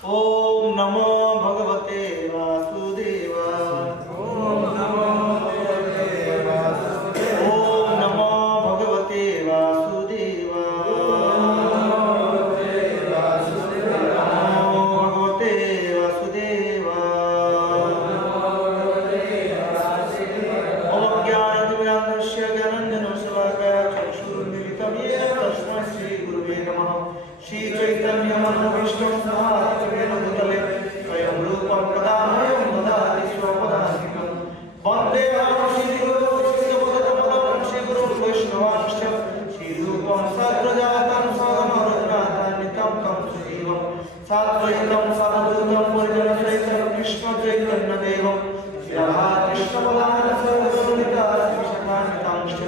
ओम नमो भगवते वासुदेवाय। ओम नमो भगवते वासुदेवाय। ओम नमो भगवते वासुदेवाय। नमो भगवते वासुदेवाय। अज्ञानतिमिरान्धस्य ज्ञानाञ्जनशलाकया चक्षुरुन्मीलितं येन तस्मै श्रीगुरुवे नमः। श्रीचैतन्यमनोभीष्टं स्थापितं भूतले स्वयं रूपं कदा मह्यं ददाति स्वपदान्तिकं। वन्देऽहं श्रीगुरुं श्रीगुरुं वैष्णवांश्च श्रीरूपं साग्रजातं सहगणरघुनाथान्वितं तं सजीवं साद्वैतं सावधूतं परिजनसहितं कृष्णचैतन्यदेवं श्रीराधाकृष्णपदानसर्वगुणनिताश्रीशकान्वितांश्च।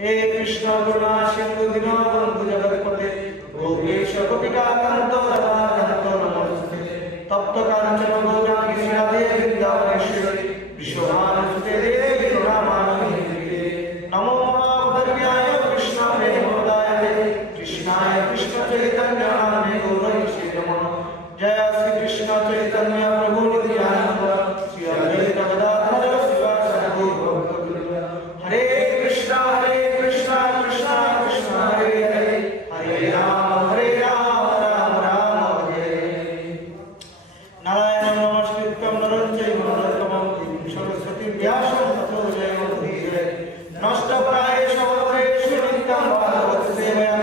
हे कृष्ण करुणा सिन्धु दीनबन्धु जगत्पते गोपेश गोपिकाकान्त राधाकान्त नमोस्तुते। तप्त काञ्चन गौराङ्गी श्रीराधे वृन्दावनेश्वरी विश्वभानुसुते देवी रामानुजते। नमो महावदव्याय कृष्णप्रेमोदाय कृष्णाय कृष्णचैतन्याय गौरैषे नमः। जय श्री कृष्ण चैतन्य प्रभु नित्यानंद श्री अद्वैत गदाधर शिवासादि गौरभक्तवृंद। हरे कृष्णा कृष्णा कृष्णा हरे हरे हरे राम राम हरे। नारायणं नमस्कृत्यं नरं चैव नरोत्तमं देवीं सरस्वतीं व्यासं ततो जयमुदीरये। नष्टप्रायेषु सर्वेषु नित्यं भागवतसेवया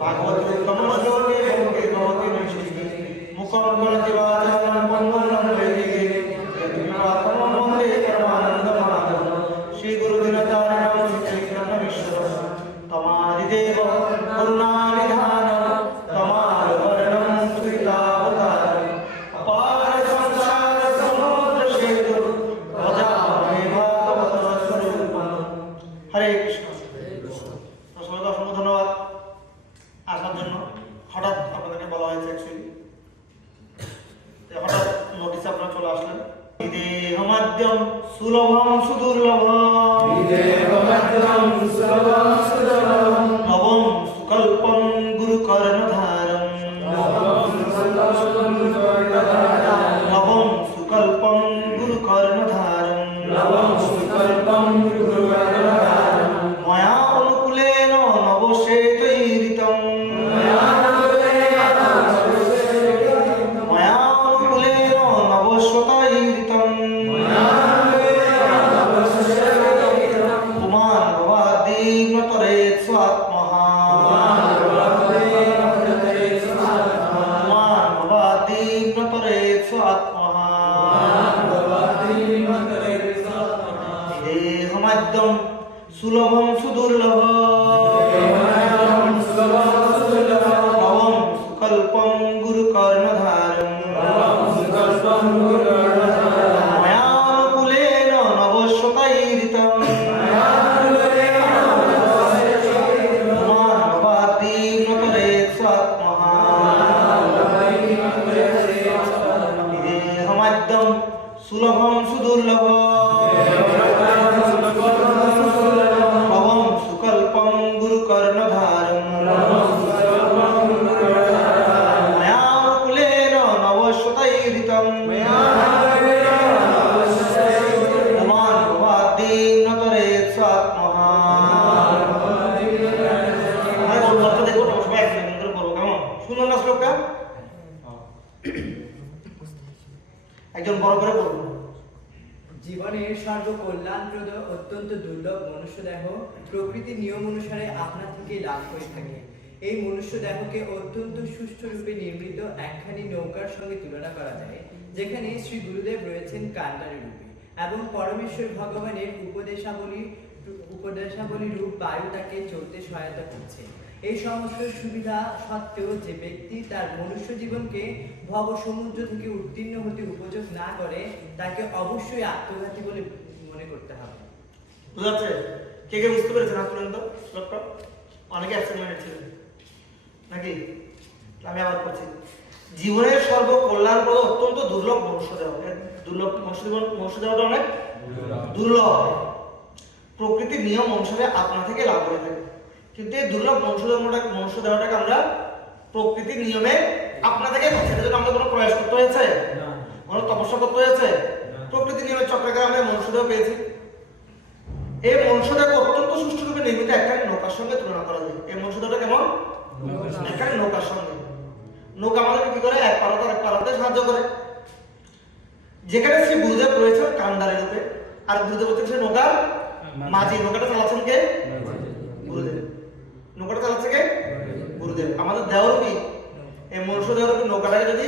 भागवतोत्तमं श्लोके भवति भवति नैष्ठिकी। मुखं करोति वाचालं पङ्गुं लङ्घयति यत्कृपातमं वन्दे परमानन्दमाधवं। श्रीगुरुदिनतारिणं श्रीचैतन्यमीश्वरं तमादिदेव करुणानिधानं तमालवर्णं सुवितावतारम् अपार संसार समुद्र सेतु भजामहे भागवतस्वरूपम्। हरे कृष्ण। সবাইকে অসংখ্য ধন্যবাদ আসার জন্য। হঠাৎ আপনাদেরকে বলা হয়েছে অ্যাকচুয়ালি, হঠাৎ নোটিস আপনারা চলে আসলেন। বিদেহমাদ্যম সুলভম সুদুর্লভম নবম সুকল্পম গুরু কর্ণধারম নবম সুকল্পম গুরু কর্ণধারম ময়া অনুকূলেন নবশেতৈরিতম ময়া অনুকূলেন নবশ্বতৈরিতম পুমাन् ভবাদ্দীনতরেৎ স্বাত্মঃ পুমাन् ভবাদ্দীনতরেৎ স্বাত্মঃ দেহমাদ্যম সুলভম সুদুর্লভম নবম সুকল্পম গুরু কর্ণধারম ময়া অনুকূলেন নবশ্বতৈরিতম পুমাन् ভবাদ্দীনতরেৎ স্বাত্মঃ দেহমাদ্যম সুলভম সুদুর্লভম নবম সুকল্পম গুরু কর্ণধারম ময়া অনুকূলেন নবশ্বতৈরিতম পুমাन् ভবাদ্দীনতরেৎ স্বাত্মঃ। শুনুন না শ্লোকটা, একজন বড় করে বলবো। জীবনের সর্বকল্যাণপ্রদ অত্যন্ত দুর্লভ মনুষ্যদেহ প্রকৃতির নিয়ম অনুসারে আপনা থেকে লাভ হয়ে থাকে। এই মনুষ্যদেহকে অত্যন্ত সুষ্ঠুরূপে নির্মিত একখানি নৌকার সঙ্গে তুলনা করা যায়, যেখানে শ্রী গুরুদেব রয়েছেন কান্ডারি রূপে এবং পরমেশ্বর ভগবানের উপদেশাবলী রূপ বায়ু তাকে চলতে সহায়তা করছে। এই সমস্ত সুবিধা সত্ত্বেও যে ব্যক্তি তার মনুষ্য জীবনকে ভব সমুদ্র থেকে উত্তীর্ণ হতে উপযোগ না করে, তাকে অবশ্যই আত্মঘাতী বলে মনে করতে হবে। বুঝাচ্ছে? কে কে বুঝতে পেরেছেন হাত তুলেন তো শ্লোকটা? অনেকে অ্যাসাইনমেন্ট ছিলেন নাকি? আমি আবার পড়ছি। জীবনের সর্বকল্যাণপ্রদ অত্যন্ত দুর্লভ মনুষ্যদেহ। দুর্লভ মনুষ্যদেহটা অনেক দুর্লভ। প্রকৃতির নিয়ম অনুসারে আপনা থেকে লাভ হয়ে থাকে। কিন্তু এই দুর্লভ মনুষ্য দেহটাকে আমরা প্রকৃতির নিয়মে আপনা থেকে পাচ্ছি, এর জন্য আমাদের কোনো প্রয়াস করতে কষ্ট করতে হয়েছে? প্রকৃতি নিয়মের চক্রাকারে আমরা মনুষ্যদেহ পেয়েছি। এই মনুষ্যদেহ অত্যন্ত সুষ্ঠুরূপে নির্মিত একটা নৌকার সঙ্গে তুলনা করা যায়। এই মনুষ্যদেহটা কেমন? একটা নৌকার সঙ্গে। নৌকা আমাদের কি করে? এক পারাতে আরেক পারাতে সাহায্য করে। যেখানে শ্রী গুরুদেব রয়েছে কান্ডারের রূপে, আর গুরুদেব হচ্ছে সে নৌকার মাঝি। নৌকাটা চালাচ্ছেন কে? গুরুদেব। নৌকাটা চালাচ্ছে কে? গুরুদেব। আমাদের দেহরূপী এই মনুষ্য দেহরূপী নৌকাটাকে যদি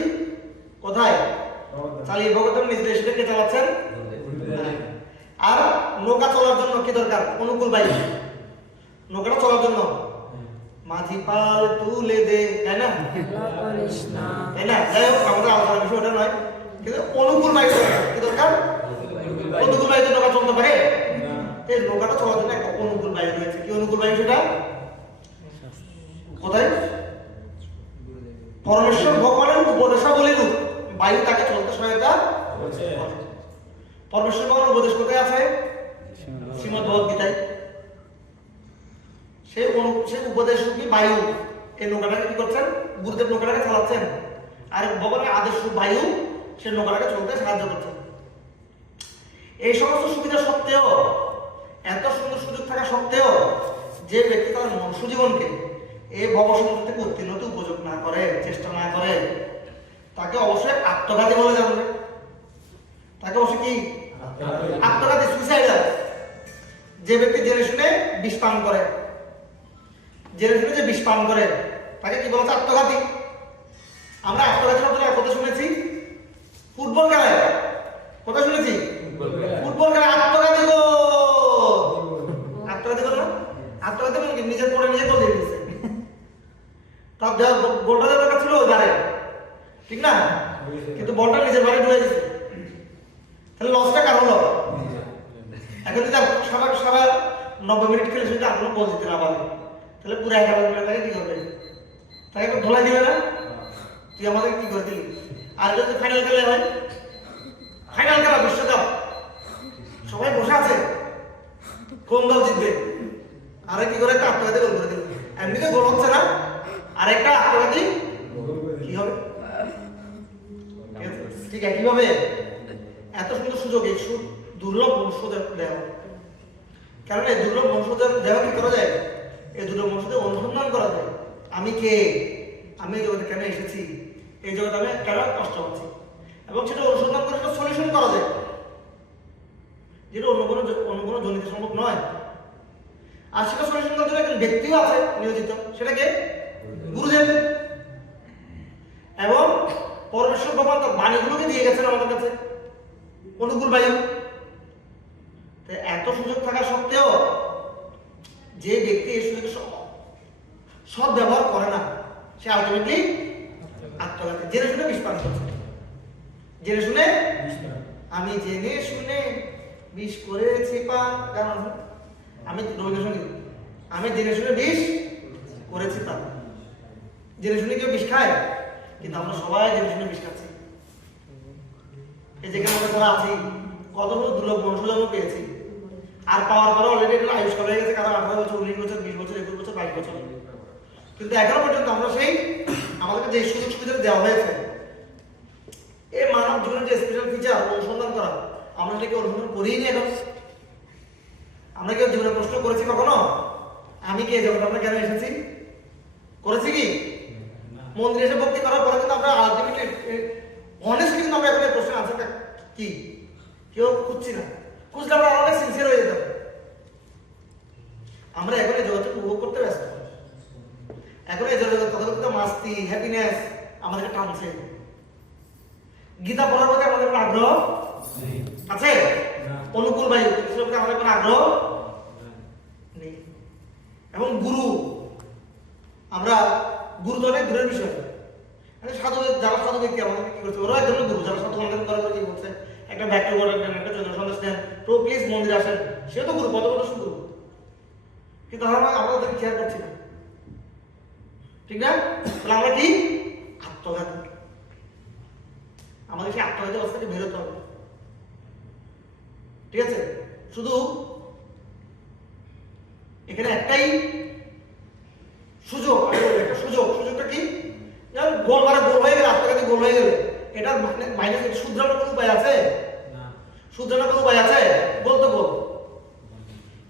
কোথায় চালিয়ে ভগবান নিজে এসে কে চালাচ্ছেন? আর নৌকা চলার জন্য কি দরকার? অনুকূল বায়ু। নৌকাটা চলার জন্য মাঝি পাল তুলে দে, তাই না? তাই না? যাই হোক, আমাদের আলোচনার বিষয় ওটা নয়, কিন্তু অনুকূল বায়ু কি দরকার? প্রতিকূল বায়ুতে নৌকা চলতে পারে? এই নৌকাটা চলার জন্য একটা অনুকূল বায়ু রয়েছে। কি অনুকূল বায়ু সেটা? কোথায়? পরমেশ্বর ভগবানের উপদেশাবলী রূপ বায়ু তাকে চলতে সহায়তা করছে। পরমেশ্বর ভগবানের উপদেশ কোথায় আছে? শ্রীমদ্ ভগবদ গীতায়। সেই উপদেশ রূপী বায়ু এই নৌকাটাকে কি করছেন? গুরুদেব নৌকাটাকে চালাচ্ছেন, আর ভগবানের আদেশ রূপ বায়ু সেই নৌকাটাকে চলতে সাহায্য করছেন। এই সমস্ত সুবিধা সত্ত্বেও, এত সুন্দর সুযোগ থাকা সত্ত্বেও, যে ব্যক্তি তার মনুষ্য জীবনকে এই ভবসমুদ্র থেকে উত্তীর্ণ হতে উপযোগ না করে, চেষ্টা না করে, তাকে অবশ্যই আত্মঘাতী বলে জানবে। তাকে অবশ্যই কি? আত্মঘাতী, সুইসাইডাল। যে ব্যক্তি জেনে শুনে বিষ পান করে, জেনে শুনে যে বিষ পান করে, তাকে কি বলা হচ্ছে? আত্মঘাতী। আমরা আত্মঘাতী শব্দটা কথা শুনেছি ফুটবল খেলায়। কথা শুনেছি ফুটবল খেলায় আত্মঘাতী গো, আত্মঘাতী করে না? আত্মঘাতী মানে কি? নিজের পরে নিজে গোল দিয়ে দিয়েছে। তার গোলটা দরকার ছিল ওই বারে, ঠিক না? কিন্তু বলটা নিজের বারে ঢুকে গেছে। তাহলে লসটা কার হলো? এখন যদি সারা 90 মিনিট খেলে সেটা এখনো গোল দিতে না পারে, তাহলে পুরো 11 মিনিট লাগে কি হবে? তাকে একটু ধোলাই দিবে না? তুই আমাদের কি করে দিলি? আর যদি ফাইনাল খেলে হয়, ফাইনাল খেলা বিশ্বকাপ, সবাই বসে আছে কোন দল জিতবে, আরে কি করে একটা আত্মঘাতী গোল করে দিল। এমনিতে গোল হচ্ছে না, আরেকটা আত্মঘাতী কি হবে? ঠিক একইভাবে এত সুন্দর সুযোগ, এই দুর্লভ মনুষ্যদের দেহ। কারণ এই দুর্লভ মনুষ্যদের দেহ কি করা যায়? এই দুর্লভ মনুষ্যদের অনুসন্ধান করা যায়। আমি কে? আমি এই জগতে কেন এসেছি? এই জগতে আমি কেন কষ্ট হচ্ছি? এবং সেটা অনুসন্ধান করে সেটা সলিউশন করা যায়, যেটা অন্য কোনো জনিতে সম্ভব নয়। আর সেটা সলিউশন করার জন্য একজন ব্যক্তিও আছে নিয়োজিত, সেটাকে গুরুদেব। এবং পরমেশ্বর ভগবান তার বাণীগুলোকে দিয়ে গেছেন আমাদের কাছে, অনুকূল বায়ু। এত সুযোগ থাকা সত্ত্বেও যে ব্যক্তি এই সুযোগ সৎ ব্যবহার করে না, সে আলটিমেটলি আত্মঘাতী। জেনে শুনে বিষ পান করছে, জেনে শুনে। আমি জেনে শুনে বিষ করেছি পান, কেমন? আমি রবীন্দ্রসঙ্গীত, আমি জেনে শুনে বিষ করেছি পান। জেনে শুনে কেউ বিষ খায়? কিন্তু আমরা সবাই জেনে শুনে বিষ খাচ্ছি। এই যেখানে আমরা যারা আছি, কতগুলো দুর্লভ মনুষ্যজন্ম পেয়েছি, আর পাওয়ার পরে অলরেডি এটা আয়ুষ্কাল হয়ে গেছে, কারণ 18 বছর, 19 বছর, 20 বছর, 21 বছর, 22 বছর। কিন্তু এখনো পর্যন্ত আমরা সেই আমাদেরকে যে সুযোগ সুবিধা দেওয়া হয়েছে, এই মানব জীবনের যে স্পেশাল ফিচার অনুসন্ধান করা, আমরা সেটাকে অনুসন্ধান করিই নি এখন। আমরা কেউ জীবনে প্রশ্ন করেছি কখনো? আমি কে? জগৎ আমরা কেন এসেছি? করেছি কি? মন্দিরে এসে ভক্তি করার পরে কিন্তু আমরা আলটিমেটলি অনেস্টলি কিন্তু আমরা এখন এই প্রশ্নের আনসারটা কি কেউ খুঁজছি না। খুঁজলে আমরা অনেক সিনসিয়ার হয়ে যেতাম। আমরা এখন এই জগৎকে উপভোগ করতে ব্যস্ত। এখন এই জগৎ তথাকথিত মাস্তি, হ্যাপিনেস আমাদেরকে টানছে। গীতা পড়ার প্রতি আমাদের কোনো আগ্রহ আছে? অনুকূল বায়ু প্রতি আমাদের কোনো আগ্রহ নেই। এবং গুরু, আমরা গুরু তো অনেক দূরের বিষয়। সাধু, যারা সাধু ব্যক্তি আমাদের কি করছে, ওরা একজন গুরু। যারা সাধু আমাদের দরকার কি বলছে, একটা ব্যাখ্যা করেন, একটা চন্দ্র সন্দেশ দেন, প্রভু প্লিজ মন্দিরে আসেন, সে তো গুরু, পদ গুরু। কিন্তু আমরা ওদেরকে খেয়াল করছি না, ঠিক না? তাহলে আমরা কি? আত্মঘাতী। আমাদের সেই আত্মঘাতী অবস্থা থেকে বেরোতে হবে, ঠিক আছে? শুধু এখানে একটাই সুযোগ, একটা সুযোগটা কি? গোল হয়ে গেলে, আত্মঘাতী গোল হয়ে গেলে এটা মাইনাস শুধরানোর কোনো উপায় আছে? শুধরানোর কোনো উপায় আছে? বলতে বল।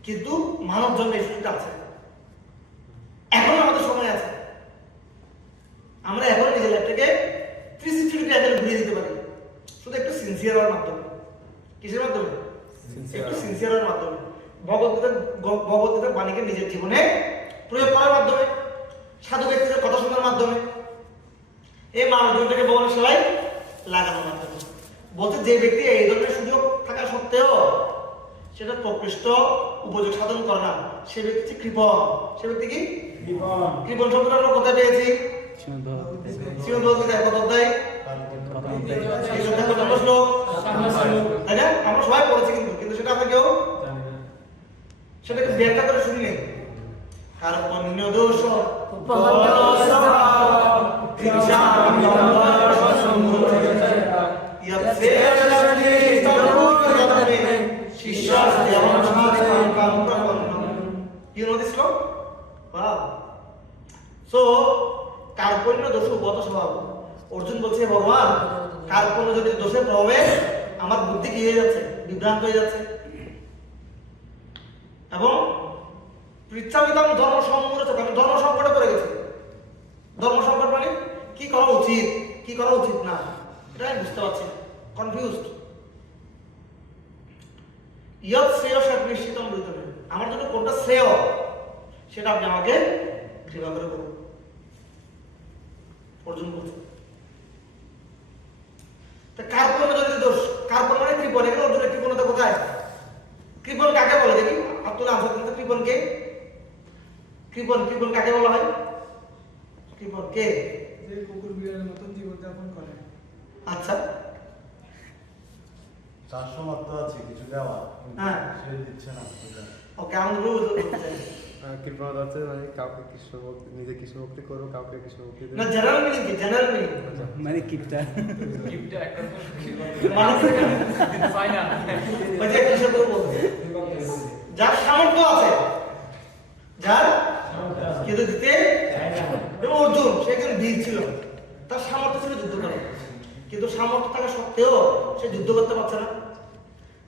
কিন্তু মানব জন্মে এই সুযোগটা আছে, এখন আমাদের সময় আছে। আমরা এখন নিজের লাইফটাকে 360 ডিগ্রি অ্যাঙ্গেলে ঘুরিয়ে দিতে পারি, শুধু একটু সিনসিয়ার হওয়ার মাধ্যমে। কিসের মাধ্যমে? একটু সিনসিয়ার হওয়ার মাধ্যমে, ভগবদ্গীতার বাণীকে নিজের জীবনে প্রয়োগ করার মাধ্যমে, সাধু ব্যক্তিদের কথা শোনার মাধ্যমে, এই মানব জীবনটাকে ভগবানের সেবায় লাগানোর মাধ্যমে। বলতে যে ব্যক্তি এই ধরনের সুযোগ থাকা সত্ত্বেও সেটা প্রকৃষ্ট উপযোগ সাধন করে না, সে ব্যক্তি হচ্ছে কৃপণ। সে ব্যক্তি কি কৃপণ শব্দটা আমরা কোথায় পেয়েছি? শ্রীমদ্ ভগবদ্গীতায় কত অধ্যায়? কত শ্লোক? তাই না? আমরা সবাই পড়েছি, কিন্তু সেটা আমরা কেউ সেটাকে ব্যাখ্যা করে শুনি নেই। কার্পণ্য দোষ You know this slow? Wow. So, কার্পণ্য দোষ উপগত স্বভাব। অর্জুন বলছে, ভগবান কার্পণ্য যদি দোষের প্রভাবে আমার বুদ্ধি কি হয়ে যাচ্ছে, বিভ্রান্ত হয়ে যাচ্ছে, এবং পৃচ্ছামিতাম ধর্ম সম্মূঢ়, আমি ধর্ম সংকটে পড়ে গেছি। ধর্ম সংকট মানে কি করা উচিত, কি করা উচিত না, এটা আমি বুঝতে পারছি না, কনফিউজড। ইয়ৎ শ্রেয় সৎ নিশ্চিতম বৃতমে, আমার জন্য কোনটা শ্রেয় সেটা আপনি আমাকে কৃপা করে বলুন। অর্জুন বলছে। তা কার্পণ্য যদি দোষ, কার্পণ্য মানে কৃপণ। এখানে অর্জুনের কৃপণতা কোথায়? কৃপণ কাকে বলে দেখি? আব্দুল আনসার কিন্তু কৃপণ কে? কৃপণ কৃপণ কাকে বলা হয়? কৃপণ কে? যে কুকুর বিড়ালের মতন জীবনযাপন করে। আচ্ছা, তার সমর্থ আছে কিছু দেওয়া, হ্যাঁ, সে দিচ্ছে না। ওকে, আমি বলতে চাই কৃপণতা আছে মানে কাউকে কৃষ্ণ ভক্তি, নিজে কৃষ্ণ ভক্তি করো, কাউকে কৃষ্ণ ভক্তি দেবে না। জেনারেল মিনিং কি? জেনারেল মিনিং মানে কিপটা মানে ওই যে কিসের করে বলতে, যার সামর্থ্য আছে, যার কিন্তু দিতে, এবং অর্জুন সে একজন বীর ছিল, তার সামর্থ্য ছিল যুদ্ধ করার, কিন্তু সামর্থ্য থাকা সত্ত্বেও সে যুদ্ধ করতে পারছে না।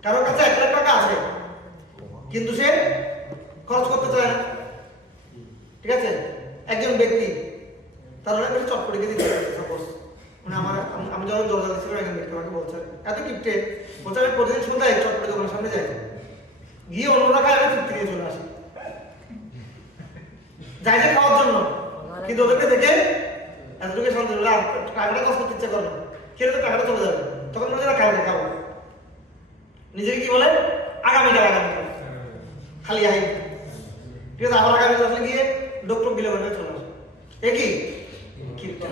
কারোর কাছে 1 লাখ টাকা আছে, কিন্তু সে খরচ করতে চায় না। ঠিক আছে, একজন ব্যক্তি তার অনেক বেশি চট করে দিতে পারে, সাপোজ মানে আমি যখন জলদা দিচ্ছিলাম, একজন ব্যক্তি আমাকে বলছে, এত কিপটে বলছে, আমি প্রতিদিন সন্ধ্যায় চট করে দোকানের সামনে যাই, গিয়ে অন্যরা খায়, আমি তৃপ্তি নিয়ে চলে আসি, যাই যে খাওয়ার জন্য, কিন্তু ওদেরকে দেখে এতটুকু শান্তি হলো, টাকাটা কাজ করতে ইচ্ছা করে না, কেউ তো টাকাটা চলে যাবে, তখন বলে না খাবো খাবো, নিজেকে কি বলে, আগামীকাল আগামীকাল খালি আই, ঠিক আছে, আবার আগামীকাল আসলে গিয়ে ডক্টর বিলে করে চলে আসে। একই কিপটা।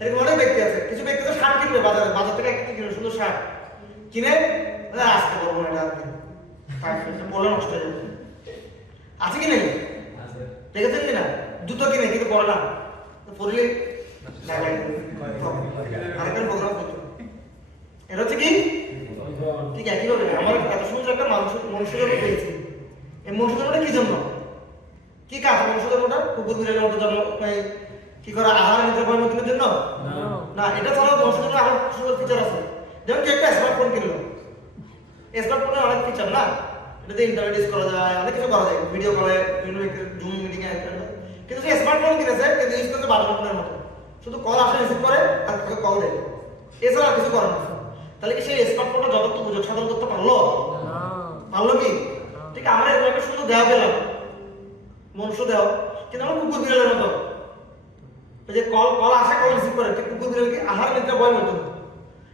এরকম অনেক ব্যক্তি আছে। কিছু ব্যক্তি তো শার্ট কিনবে বাজারে, বাজার থেকে একটা কিনে সুন্দর শার্ট কিনে আসতে পারবো না, এটা পরে নষ্ট হয়ে যাবে। আছে কি নেই? দেখেছেন কিনা? জুতো কিনে কিন্তু পরে না, পরলে আরেকটা প্রোগ্রাম করতো। এটা হচ্ছে কি ঠিক একইভাবে আমার এত সুন্দর একটা মনুষ্য জন্ম পেয়েছি। এই মনুষ্য জন্মটা কি জন্য, কি কাজ? মনুষ্য জন্মটা কুকুর বিড়ালের মতো জন্ম, কি করে আহার নিতে পরিবর্তনের জন্য না, এটা ছাড়াও মনুষ্য জন্ম আরো সুন্দর ফিচার আছে। যেমন কি একটা স্মার্টফোন কিনলো, স্মার্টফোনে অনেক ফিচার না, এটাতে ইন্টারনেট ইউজ করা যায়, অনেক কিছু করা যায়, ভিডিও কলে, বিভিন্ন ব্যক্তির জুম মিটিং এ, কিন্তু সে স্মার্টফোন কিনেছে, কিন্তু ইউজ করতে বাটন ফোনের মতো, শুধু কল আসে রিসিভ করে আর কাউকে কল দেয়, এছাড়া আর কিছু করে না। তাহলে কি সেই স্মার্টফোনটা যতটুকু উপযোগ সাধন করতে পারলো? পারলো কি? ঠিক আমরা এরকম একটা সুন্দর দেহ পেলাম, মনুষ্য দেহ, কিন্তু আমরা কুকুর বিড়ালের মতো, ওই যে কল আসে, কল রিসিভ করে, ঠিক কুকুর বিড়ালকে আহার নিতে ভয় মতো।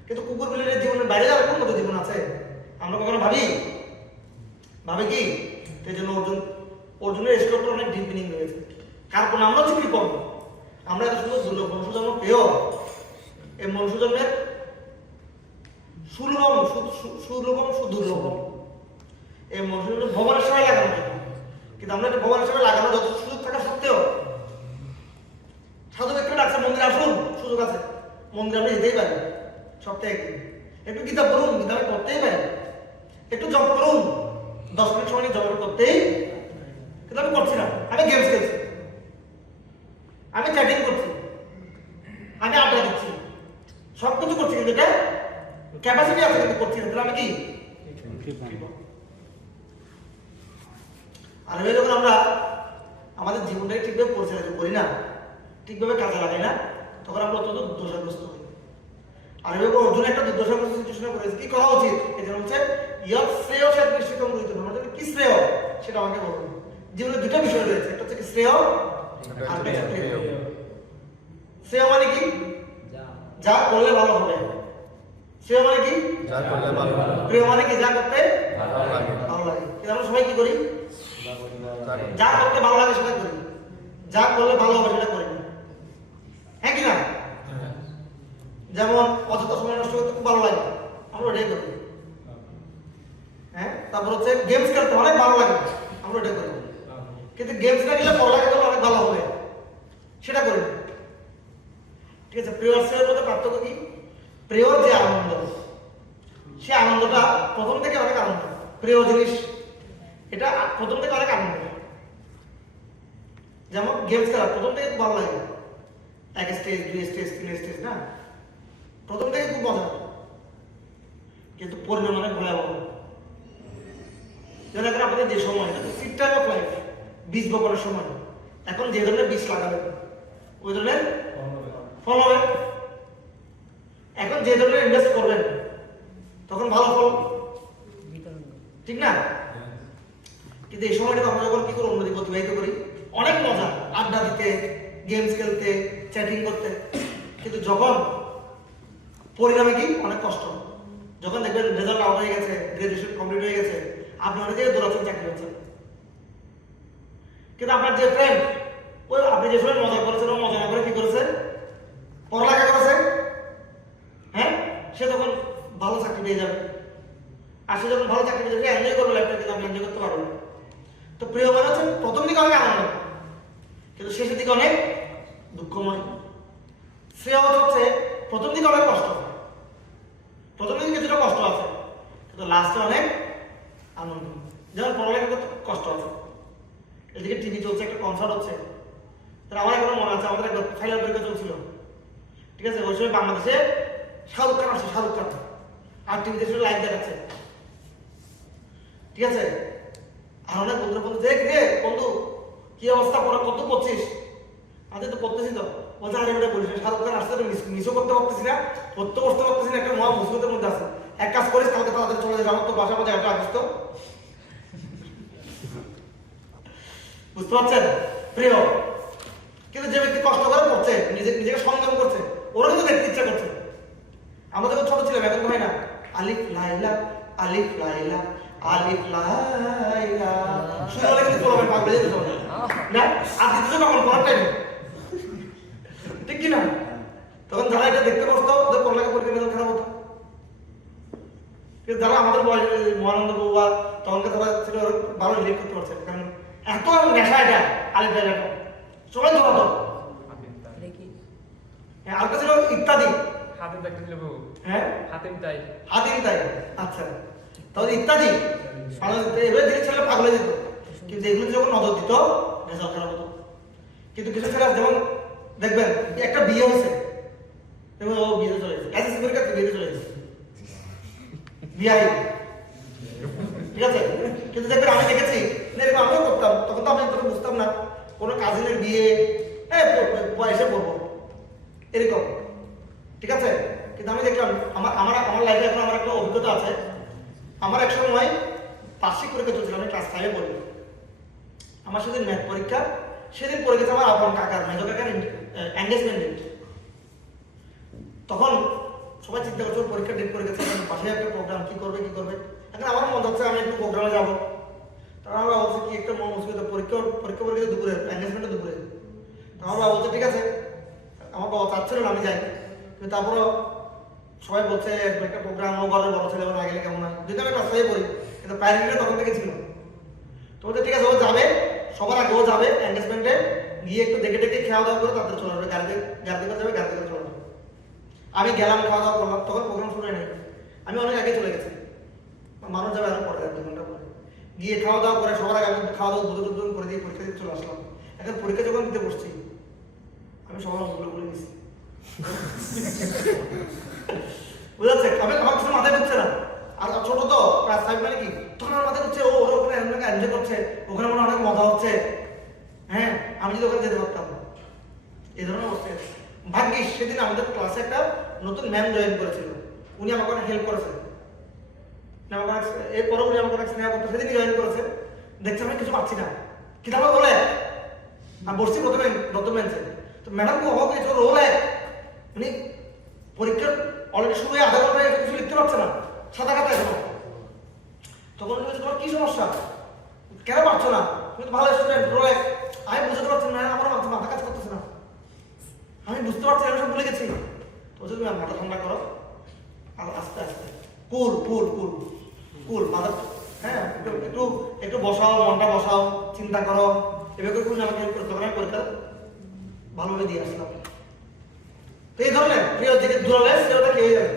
কিন্তু কুকুর বিড়ালের জীবনের বাইরে আর কোন মতো জীবন আছে? আমরা কখনো ভাবি কি? সেই জন্য অর্জুনের স্টোরটা অনেক ডিপ মিনিং রয়েছে। কারণ আমরা হচ্ছে কৃপণ, আমরা এত সুন্দর দুর্লভ মনুষ্য জন্ম পেয়েও এই মনুষ্য জন্মের সুলভম সুদুর্লভম এই মনুষ্য জন্ম ভগবানের সেবায় লাগানো যায়, কিন্তু আমরা এটা ভগবানের সেবায় লাগানো যত সুযোগ থাকা সত্ত্বেও, সাধু ব্যক্তি ডাকছে মন্দিরে আসুন, সুযোগ আছে, মন্দিরে আমরা যেতেই পারি সপ্তাহে একদিন, একটু গীতা পড়ুন, গীতা আমি পড়তেই পারি, একটু জপ করুন, 10 মিনিট সময় নিয়ে জপ করতেই, কিন্তু আমি করছি না, আমি গেমস খেলছি, আমি চ্যাটিং করছি, আমি আড্ডা দিচ্ছি, সব কিছু করছি কিন্তু এটা ক্যাপাসিটি আছে কিন্তু করছি না, তাহলে আমি কি? আর এভাবে যখন আমরা আমাদের জীবনটাকে ঠিকভাবে পরিচালিত করি না, ঠিকভাবে কাজে লাগাই না, তখন আমরা অত্যন্ত দুর্দশাগ্রস্ত হই। আর এভাবে অর্জুন একটা দুর্দশাগ্রস্ত সিচুয়েশনে পড়েছে। কি করা উচিত? এই জন্য হচ্ছে ইয়ৎ শ্রেয় সদৃষ্টম রহিত। আমার জন্য কি শ্রেয় সেটা আমাকে বলুন। জীবনে দুটো বিষয় রয়েছে, একটা হচ্ছে কি শ্রেয়, আর একটা হচ্ছে প্রেয়। শ্রেয় মানে কি? যা করলে ভালো হবে। শ্রেয় মানে কি? যা করলে ভালো হবে। প্রিয় মানে কি? যা করতে ভালো লাগে। ভালো লাগে। কিন্তু আমরা সবাই কি করি? যা করলে যা করতে ভালো লাগে সেটা করি, যা করলে ভালো হবে সেটা করি না। হ্যাঁ কি না? যেমন অযথা সময় নষ্ট করতে খুব ভালো লাগে, আমরা ওটাই করি। হ্যাঁ, তারপর হচ্ছে গেমস খেলতে অনেক ভালো লাগে, আমরা ওটাই করি। কিন্তু গেমস না খেলে পড়ালেখা করলে অনেক ভালো হবে, সেটা করি না। ঠিক আছে, প্রিয় আর শ্রেয়ের মধ্যে পার্থক্য কি? প্রিয় যে আনন্দ, সে আনন্দটা প্রথম থেকে অনেক আনন্দ। প্রিয় জিনিস এটা প্রথম থেকে অনেক আনন্দ। যেমন গেমস খেলা প্রথম থেকে খুব ভালো লাগে, 1 স্টেজ 2 স্টেজ 3 স্টেজ না, প্রথম থেকে খুব মজা, কিন্তু পরিণাম অনেক ভয়াবহ। যেমন এখন আপনাদের যে সময় সিড টাইম অফ লাইফ, বীজ বপনের সময়, এখন যে ধরনের বীজ লাগাবেন ওই ধরনের ফল হবে। এখন যে ধরনের ইনভেস্ট করবেন তখন ভালো ফল, ঠিক না? কিন্তু এই সময়টা আমরা যখন কি করে অন্যদিকে অতিবাহিত করি, অনেক মজা, আড্ডা দিতে, গেমস খেলতে, চ্যাটিং করতে, কিন্তু যখন পরিণামে কি অনেক কষ্ট। যখন দেখবেন রেজাল্ট আউট হয়ে গেছে, গ্রাজুয়েশন কমপ্লিট হয়ে গেছে, আপনি অনেক জায়গায় দৌড়াচ্ছেন, চাকরি হচ্ছে, কিন্তু আপনার যে ফ্রেন্ড, ওই আপনি যে সময় মজা করেছেন ও মজা না করে কি করেছে? পড়ালেখা করেছে। হ্যাঁ, সে তখন ভালো চাকরি পেয়ে যাবে, আর সে যখন ভালো চাকরি পেয়ে যাবে এনজয় করবে লাইফটা, কিন্তু আপনি এনজয় করতে পারবেন না। তো প্রিয় মানে হচ্ছে প্রথম দিকে অনেক আনন্দ, কিন্তু শেষের দিকে অনেক দুঃখময়। শ্রেয় হচ্ছে প্রথম দিকে অনেক কষ্ট, প্রথম দিকে কিছুটা কষ্ট আছে, কিন্তু লাস্টে অনেক আনন্দ। যেমন পড়ালেখা করতে কষ্ট আছে, এদিকে টিভি চলছে, একটা কনসার্ট হচ্ছে। তাহলে আমার এখনো মনে আছে, আমাদের একটা ফাইনাল পরীক্ষা চলছিল, ঠিক আছে? ওই সময় বাংলাদেশে শাহরুখ খান আসছে, শাহরুখ খান, আর টিভিতে শুধু লাইভ দেখাচ্ছে, ঠিক আছে? আর অনেক বন্ধুরা বলছে, দেখ রে বন্ধু কি অবস্থা, পড়া কত পড়ছিস? আমি তো পড়তেছি তো। বলছে আরে বেটা বলিস, শাহরুখ খান আসতে মিসও করতে পারতেছি না, পড়তে বসতে পারতেছি না, একটা মহা মুসিবতের মধ্যে আছে। এক কাজ করিস, কালকে তাড়াতাড়ি চলে যাবে, আমার তো বাসা বাজে একটা আসিস তো। বুঝতে পারছেন প্রিয়? কিন্তু যে ব্যক্তি কষ্ট করে পড়ছে, নিজেকে সংযম করছে, ওরা কিন্তু দেখতে ইচ্ছা করছে। আমরা যখন ছোট ছিলাম, এখন তো হয় না, আলিফ লাইলা আলিফ লাইলা আলিফ লাইলা শুনে বলে কিন্তু পড়াবে, পাগল হয়ে যেতে হবে না। আর দ্বিতীয় কখন পড়ার টাইম, ঠিক কি না? তখন যারা এটা দেখতে বসতো ওদের পড়ালেখা পরীক্ষা রেজাল্ট খারাপ হতো। কিন্তু যারা আমাদের মহানন্দ বউয়া তখনকে তারা ছিল ভালো রিলেট করতে পারছে, কারণ এত নেশা এটা আলিফ লাইলাটা সবাই ধরাতো। আর ছিল ইত্যাদি, হ্যাঁ হাতিম তাই, আচ্ছা, তাহলে ইত্যাদি এবার জিনিস ছেলে পাগল হয়ে যেত। কিন্তু এগুলো যখন নজর দিত রেজাল্ট খারাপ হতো। কিন্তু কিছু ছেলে যেমন দেখবেন একটা বিয়ে হয়েছে, এবং ও বিয়েতে চলে গেছে, এসএসসি পরীক্ষা বিয়েতে চলে গেছে, বিয়ে, ঠিক আছে? কিন্তু দেখবেন আমি দেখেছি, এরকম আমিও করতাম, তখন তো আমি তখন বুঝতাম না, কোনো কাজিনের বিয়ে এসে পড়বো এরকম, ঠিক আছে? কিন্তু আমি দেখলাম আমার লাইফে এখন আমার একটা অভিজ্ঞতা আছে। আমার এক সময় বার্ষিক পরীক্ষা চলছিল, আমি ক্লাস 5-এ পড়ি। আমার সেদিন ম্যাথ পরীক্ষা, সেদিন পড়ে গেছে আমার আপন কাকার, মেজর কাকার এঙ্গেজমেন্ট ডেট। তখন সবাই চিন্তা করছে পরীক্ষার ডেট পড়ে গেছে, পাশে একটা প্রোগ্রাম, কি করবে। এখন আমার মনে হচ্ছে আমি একটু প্রোগ্রামে যাবো। তারা আমরা বলছে কি একটা মন মুশকিল, পরীক্ষা দুপুরে, এঙ্গেজমেন্টে দুপুরে। আমার বাবা বলছে ঠিক আছে, আমার বাবা চাচ্ছিল না আমি যাই, কিন্তু তারপরও সবাই বলছে একটা প্রোগ্রাম, ও বলে বড় ছেলে না গেলে কেমন হয়, যদি আমি ক্লাস 5-এ পড়ি, কিন্তু প্রায়োরিটিটা তখন থেকে ছিল। তো বলছে ঠিক আছে, ও যাবে, সবার আগে ও যাবে এঙ্গেজমেন্টে, গিয়ে একটু দেখে খাওয়া দাওয়া করে তাদের চলে আসবে, গাড়িতে যাবে, গাড়িতে চলে আসবে। আমি গেলাম, খাওয়া দাওয়া করলাম, তখন প্রোগ্রাম শুরু হয় নাই, আমি অনেক আগে চলে গেছি, মানুষ যাবে আরো পরে, 2 ঘন্টা পরে। গিয়ে খাওয়া দাওয়া করে সবার আগে আমি খাওয়া দাওয়া দুজন করে দিয়ে পরীক্ষা দিতে চলে আসলাম। এখন পরীক্ষা যখন দিতে বসছি, আমি সবার অঙ্কগুলো বলে দিচ্ছি, বুঝাচ্ছে আমার কিছু মাথায় ঢুকছে না। আর ছোট তো ক্লাস 5 মানে কি, তখন আমার মাথায় ঢুকছে ও ওরা ওখানে এনজয় করছে, ওখানে মনে হয় অনেক মজা হচ্ছে। হ্যাঁ, আমি যদি ওখানে যেতে পারতাম। এই ধরনের অবস্থায় ভাগ্যিস সেদিন আমাদের ক্লাসে একটা নতুন ম্যাম জয়েন করেছিল, উনি আমাকে অনেক হেল্প করেছেন। এরপরে উনি আমাকে অনেক স্নেহ করতে সেদিনই জয়েন করেছে। দেখছি আমি কিছু পাচ্ছি না, কিন্তু আমার বলে আমি বসছি প্রথমে প্রথম বেঞ্চে, তো ম্যাডাম খুব অবাক হয়েছিল, রোল এক উনি পরীক্ষার অলরেডি শুরু হয়ে আধা ঘন্টায় কিছু লিখতে পারছে না, সাদা কাটা এখনো। তখন উনি বলছে তোমার কি সমস্যা, কেন পারছো না, তুমি তো ভালো স্টুডেন্ট, রোল এক। আমি বুঝতে পারছি না, আমার মাথা কাজ করতেছে না, আমি বুঝতে পারছি আমি সব ভুলে গেছি। তো বলছে তুমি মাথা ঠান্ডা করো, আর আস্তে আস্তে কুল কুল কুল কুল মাথা, হ্যাঁ একটু একটু একটু বসাও, মনটা বসাও, চিন্তা করো, এভাবে করে আমাকে হেল্প করতে পারে। পরীক্ষা ভালোভাবে দিয়ে আসলাম। তো এই ধরনের প্রিয় দিকে দূরালে সেটা কি হয়ে যাবে,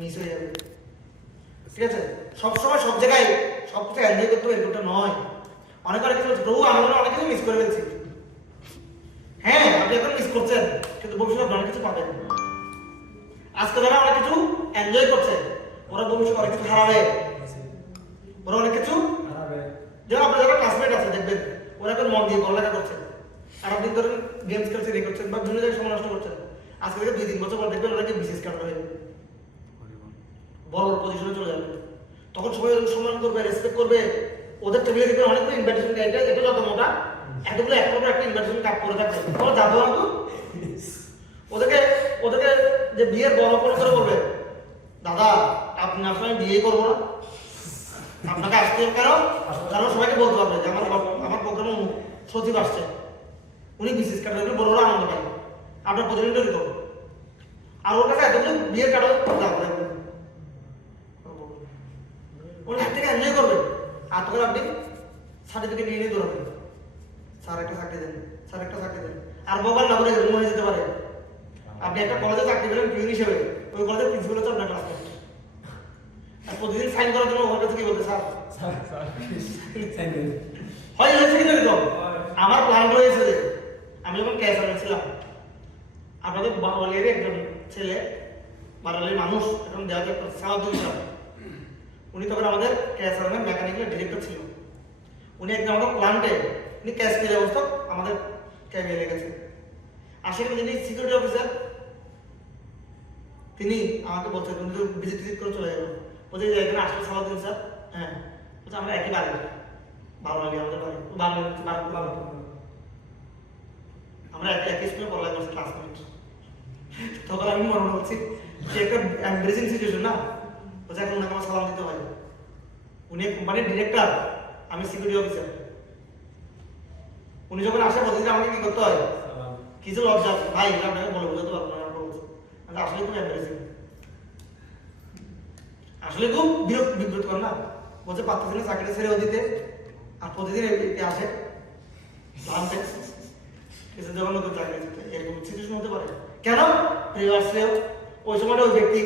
মিস হয়ে যাবে। ঠিক আছে, সবসময় সব জায়গায় সব কিছু এনজয় করতে হবে এরকমটা নয়। অনেক কিছু প্রভু আমরা অনেক কিছু মিস করে ফেলছি। হ্যাঁ, আপনি এখন মিস করছেন, কিন্তু ভবিষ্যতে অনেক কিছু পাবেন। আজকে যারা অনেক কিছু এনজয় করছে, ওরা ভবিষ্যতে অনেক কিছু হারাবে, ওরা অনেক কিছু হারাবে। যেমন আপনার যারা ক্লাসমেট আছে দেখবেন, ওরা এখন মন দিয়ে পড়ালেখা করছে, আর আপনি ধরেন গেমস খেলছেন, এই করছেন বা বিভিন্ন জায়গায় সময় নষ্ট করছেন। আজকে থেকে 2-3 বছর পর দেখবেন ওরা বিশেষ কারণ হয়ে যাবে, বড় পজিশনে চলে যাবে। তখন সবাই ওদের সম্মান করবে, রেসপেক্ট করবে। ওদের টেবিলে দেখবেন অনেকগুলো ইনভাইটেশন কার্ড, এটা যত মোটা এতগুলো একটা ইনভাইটেশন কার্ড করে থাকবে, ওরা যাবে না তো। ওদেরকে ওদেরকে যে বিয়ের বড় করে বলবে, দাদা আপনি আসলে বিয়ে করবো না, আপনাকে আসতে কারণ সবাইকে বলতে পারবে যে আমার প্রোগ্রামে সচিব আসছে, উনি বিশেষ কার্ড বড় বড় আনন্দ পায়, আপনার প্রতিদিনটা দিত। আর ওর কাছে এতগুলো বিয়ের কার্ডও যাবে, ওর লাইফ থেকে এনজয় করবে। আর তখন আপনি সার্টিফিকেট নিয়ে নিয়ে দৌড়াবেন, স্যার একটা চাকরি দেন, স্যার একটা চাকরি দেন। আর মোবাইল না করে এরকম হয়ে যেতে পারে, আপনি একটা কলেজে চাকরি করেন পিউন হিসেবে, ওই কলেজের প্রিন্সিপাল হচ্ছে আপনার ক্লাসমেট, আর প্রতিদিন সাইন করার জন্য ওর কাছে কি বলতে, স্যার হয় হয়েছে কিন্তু এরকম। আমার প্ল্যান রয়েছে যে আমি যখন ক্যাসারে ছিলাম, আপনাদের বাঙালির একজন ছেলে, বাঙালির মানুষ, এখন দেওয়া সালাউদ্দিন সাহেব, উনি তখন আমাদের ক্যাসারের মেকানিক্যাল ডিরেক্টর ছিল। উনি একদিন আমাদের প্ল্যান্টে উনি ক্যাশ কেলে অবস্থা আমাদের ক্যাবে লেগেছে। আর সেখানে যিনি সিকিউরিটি অফিসার, তিনি আমাকে বলছেন উনি তো ভিজিট করে চলে যাবেন, বলছে যে এখানে আসলে সালাউদ্দিন স্যার, হ্যাঁ বলছে আমরা একই বাড়ি, ভালো লাগে আমাদের বাড়ি, আমরা একই স্কুলে পড়ালেখা করছি, ক্লাসমেট। তখন আমি মনে করছি যে একটা এমব্রেসিং সিচুয়েশন না, বলছে এখন আমার সালাম দিতে হয়। উনি কোম্পানির ডিরেক্টর, আমি সিকিউরিটি অফিসার। উনি যখন আসে বলতে আমাকে কি করতে হয়, কিছু লজ্জা ভাই আপনাকে বলে বোঝাতে পারবো না, আসলে খুব এমব্রেসিং, আসলে খুব বিব্রত কর না। বলছে পাত্র চাকরি ছেড়েও দিতে, আর প্রতিদিন আসে কিছু যখন নতুন চাকরি দিতে, এরকম সিচুয়েশন হতে পারে। কেন প্রিভিয়াসলিও ওই সময়টা ওই ব্যক্তি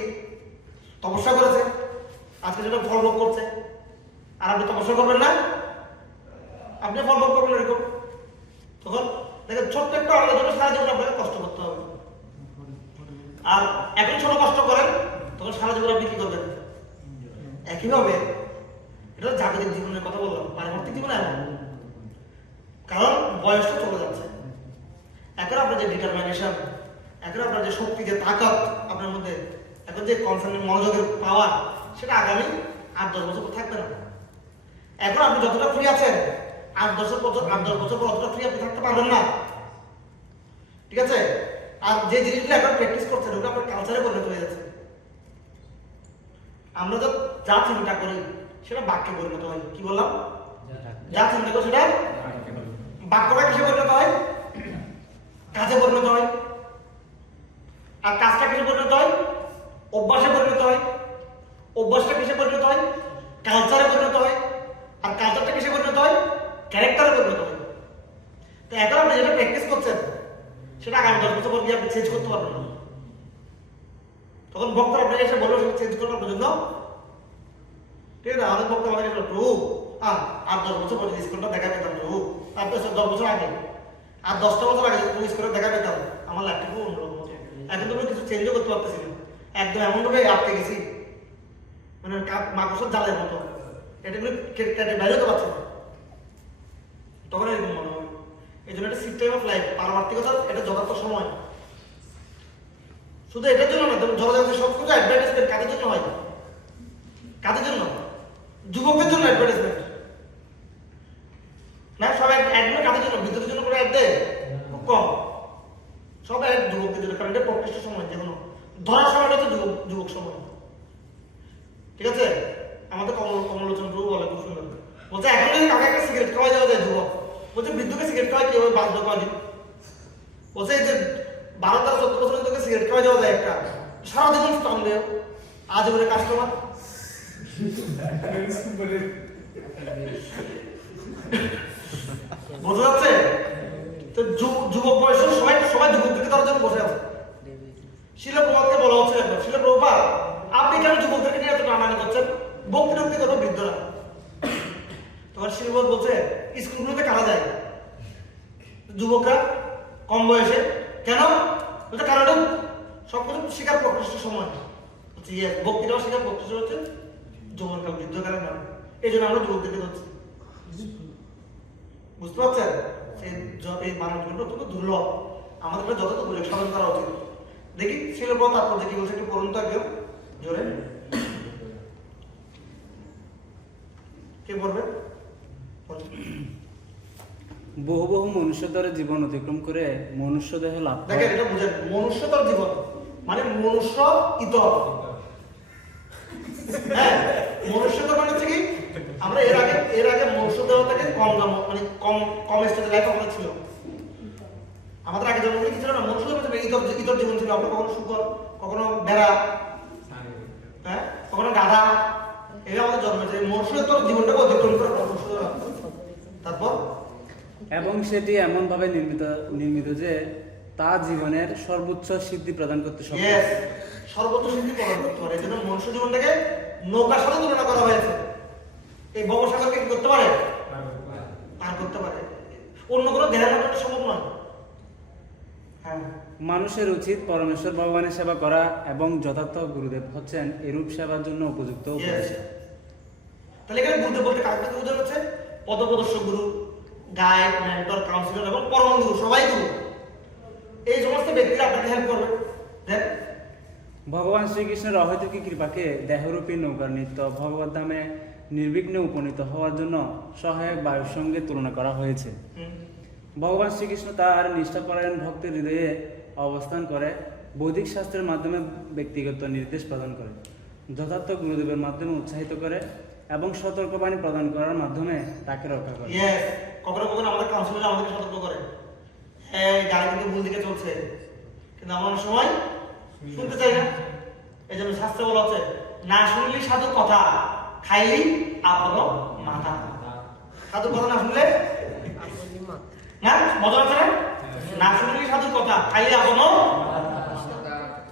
তপস্যা করেছে, আজকে যেটা ফল ভোগ করছে, আর আপনি তপস্যা করবেন না, আপনি ফল ভোগ করবেন এরকম। তখন দেখেন ছোট্ট একটা আলাদা জন্য সারা জীবন আপনাকে কষ্ট করতে হবে। আর এখন ছোট কষ্ট করেন, তখন সারা জীবন আপনি কি করবেন। একইভাবে এটা জাগতিক জীবনের কথা বললাম, পারিবারিক জীবনে এমন, কারণ বয়সটা চলে যাচ্ছে। এখন আপনার যে ডিটারমিনেশন, এখন আপনার যে শক্তি, যে তাকত আপনার মধ্যে, এখন যে কনসার্ন মনোযোগের পাওয়ার, সেটা আগামী 8-10 বছর থাকবে না। এখন আপনি যতটা ফ্রি আছেন, 8-10 বছর পর অতটা ফ্রি আপনি থাকতে পারবেন না। ঠিক আছে, আর যে জিনিসগুলো এখন প্র্যাকটিস করছেন ওগুলো আপনার কালচারে পরিণত হয়ে যাচ্ছে। আমরা তো যা চিন্তা করি সেটা বাক্যে পরিণত হয়। কি বললাম, যা চিন্তা করি সেটা বাক্যটা কিসে পরিণত হয়, কাজে পরিণত হয়। আর কাজটা কিসে পরিণত হয়, অভ্যাসে পরিণত হয়। অভ্যাসটা কিসে পরিণত হয়, কালচারে পরিণত হয়। আর কালচারটা কিসে পরিণত হয়, ক্যারেক্টারে পরিণত হয়। তো এখন আপনি যেটা প্র্যাকটিস করছেন সেটা আগামী 10 বছর পর গিয়ে আপনি চেঞ্জ করতে পারবেন না। তখন বক্তারা আপনাকে এসে বলবে সেটা চেঞ্জ করার জন্য, ঠিক আছে। আমাদের বক্তা আমাকে এসে প্রভু আর 10 বছর পর স্কুলটা দেখা পেতাম, প্রভু তারপরে 10 বছর আগে আর 10টা বছর আগে স্কুলে দেখা পেতাম, আমার লাইফটা খুব অন্যরকম হতো। এখন তো কিছু চেঞ্জও করতে পারতেছি না, একদম এমনভাবে আটকে গেছি মানে মাকড়সার জালের মতো, এটা কেটে বাইরে হতে পারছে না, তখন এরকম মনে হয়। এই জন্য একটা সিট টাইম অফ লাইফ, পারমার্থিকতা এটা যথার্থ সময়। শুধু এটার জন্য না, জনজাতি সব কিছু অ্যাডভার্টাইজমেন্ট কাদের জন্য হয়? কাদের জন্য? যুবকদের জন্য অ্যাডভার্টাইজমেন্ট না, সব অ্যাডগুলো কাদের জন্য? বিদ্যুতের জন্য করে অ্যাড দেয় খুব কম, সব অ্যাড যুবকদের জন্য, কারণ এটা প্রকৃষ্ট সময়, যে কোনো ধরার সময়টা তো যুবক সময়। ঠিক আছে, আমাদের কমলোচন প্রভু বলে খুব সুন্দর, বলছে এখন যদি কাউকে একটা সিগারেট খাওয়াই দেওয়া যায় যুবক, বলছে বৃদ্ধকে সিগারেট খাওয়াই কি হবে বাধ্য কদিন, বলছে এই যে 12-14 বছরের তোকে সিগারেট খাওয়াই দেওয়া যায় একটা, সারাদিন টান দেও আজ বলে কাস্টমার। বোঝা যাচ্ছে তো? যুবক বয়সের সবাই যুবকদেরকে ধরার জন্য বসে আছে। শিলা প্রভাতকে বলা হচ্ছে একবার, শিলা প্রভাত আপনি কেন যুবকদেরকে নিয়ে এত টানাটানি করছেন? বক্তৃতা করবো বৃদ্ধরা। তখন শিলবোধ বলছে স্কুলগুলোতে কারা যায়? যুবকরা কম বয়সে। কেন? বলছে কারণ সবকিছু শিকার প্রকৃষ্ট সময় হচ্ছে, বক্তৃতা শিকার প্রকৃষ্ট হচ্ছে যৌবনকাল, বৃদ্ধকালের নাম। এই জন্য আমরা যুবকদেরকে ধরছি, বুঝতে পারছেন? এই মানুষগুলো অত্যন্ত দুর্লভ, আমাদের যথাযথ উল্লেখ সাধন করা উচিত। দেখি শিলবোধ তারপর দেখি বলছে একটু পড়ুন তো একদম জোরে, কে পড়বে? বহু বহু মনুষ্যতর জীবন অতিক্রম করে মনুষ্য দেহ লাভ করে। দেখেন এটা বুঝেন, মনুষ্যতর জীবন মানে মনুষ্য ইতর। হ্যাঁ, মনুষ্যতর মানে হচ্ছে কি, আমরা এর আগে মনুষ্য দেহ থেকে মানে কম স্টেজে লাইফ আমাদের ছিল। আমাদের আগে জন্ম কি ছিল না, মনুষ্য দেহ ইতর জীবন ছিল। আমরা কখনো শুকর, কখনো বেড়া, হ্যাঁ কখনো গাধা, এই আমাদের জন্ম হয়েছে। মনুষ্যতর জীবনটাকে অতিক্রম করে মনুষ্য দেহ। তারপর এবং সেটি এমন ভাবে নির্মিত যে তা জীবনের সর্বোচ্চ সিদ্ধি প্রদান করতে সক্ষম। ইয়েস, সর্বোচ্চ সিদ্ধি প্রদান করতে পারে। এই জন্য মনুষ্য জীবনটাকে নৌকার সাথে তুলনা করা হয়েছে। এই ভবসাগরকে কি করতে পারে? পার করতে পারে। অন্য কোনো দেহের মাধ্যমে সম্ভব নয়। হ্যাঁ, মানুষের উচিত পরমেশ্বর ভগবানের সেবা করা এবং যথার্থ গুরুদেব হচ্ছেন এরূপ সেবার জন্য উপযুক্ত। ইয়েস। তাহলে এখানে গুরুদেব বলতে কাকে বোঝানো হচ্ছে? পদপ্রদর্শক গুরু, গাইড, মেন্টর, কাউন্সিলর এবং পরম গুরু, সবাই গুরু। এই সমস্ত ব্যক্তিরা আপনাকে হেল্প করবে। দেখ ভগবান শ্রীকৃষ্ণের অহৈতুকী কৃপাকে দেহরূপী নৌকার নিত্য ভগবত ধামে নির্বিঘ্নে উপনীত হওয়ার জন্য সহায়ক বায়ুর সঙ্গে তুলনা করা হয়েছে। ভগবান শ্রীকৃষ্ণ তার নিষ্ঠাপরায়ণ ভক্তের হৃদয়ে অবস্থান করে বৈদিক শাস্ত্রের মাধ্যমে ব্যক্তিগত নির্দেশ প্রদান করে, যথার্থ গুরুদেবের মাধ্যমে উৎসাহিত করে এবং সতর্কবাণী প্রদান করার মাধ্যমে তাকে রক্ষা করে। ইয়েস, কখনো কখনো আমাদের কাউন্সিলর আমাদেরকে সতর্ক করে, হ্যাঁ গাড়ি কিন্তু ভুল দিকে চলছে, কিন্তু আমার সময় শুনতে চাই না। এই জন্য শাস্ত্রে বলা হচ্ছে না শুনলি সাধু কথা, খাইলি আপন মাথা। সাধু কথা না শুনলে না মজা আছে না? না শুনলি সাধু কথা, খাইলি আপন।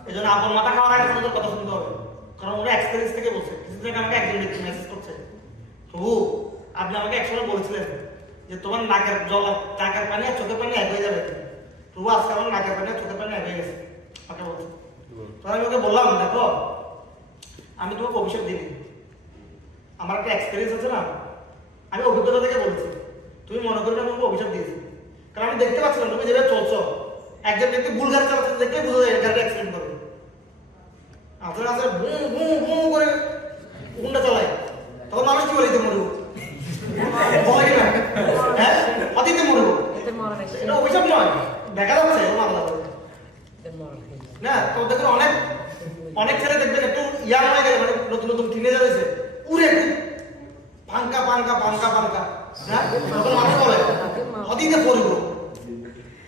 এই জন্য আপন মাথা খাওয়ার আগে সাধুর কথা শুনতে হবে, কারণ ওরা এক্সপেরিয়েন্স থেকে বলছে। কিছুদিন আগে আমাকে একজন ব্যক্তি মেসেজ করছে, প্রভু আপনি আমাকে একসময় বলেছিলেন যে তোমার নাকের জল, নাকের পানি আর চোখের পানি এক হয়ে যাবে। প্রভু আজকে আমার নাকের পানি আর চোখের পানি এক হয়ে গেছে, আমাকে বলছে। তখন আমি ওকে বললাম দেখো আমি তোমাকে অভিশাপ দিই, আমার একটা এক্সপিরিয়েন্স আছে না, আমি অভিজ্ঞতা থেকে বলছি। তুমি মনে করবে আমি অভিশাপ দিয়েছি, কারণ আমি দেখতে পাচ্ছিলাম তুমি যেভাবে চলছো, একজন ব্যক্তি ভুল গাড়ি চালাচ্ছে দেখলে বুঝা যায় গাড়িটা অ্যাক্সিডেন্ট করবে। আসলে আসলে বুম বুম বুম করে উন্ডা চালায়, তখন মানুষ কি বলে দিতে মরবো, বলে কিনা? হ্যাঁ অতীতে মরবো, এটা অভিশাপ নয়, দেখা যাচ্ছে মারা যাবে না। তো দেখুন অনেক ছেলে দেখবেন একটু ইয়ার হয়ে গেলে, মানে নতুন নতুন টিনেজার হয়েছে, উড়ে পাঙ্কা পাঙ্কা পাঙ্কা পাঙ্কা, হ্যাঁ তখন মানুষ বলে অতীতে পড়িব,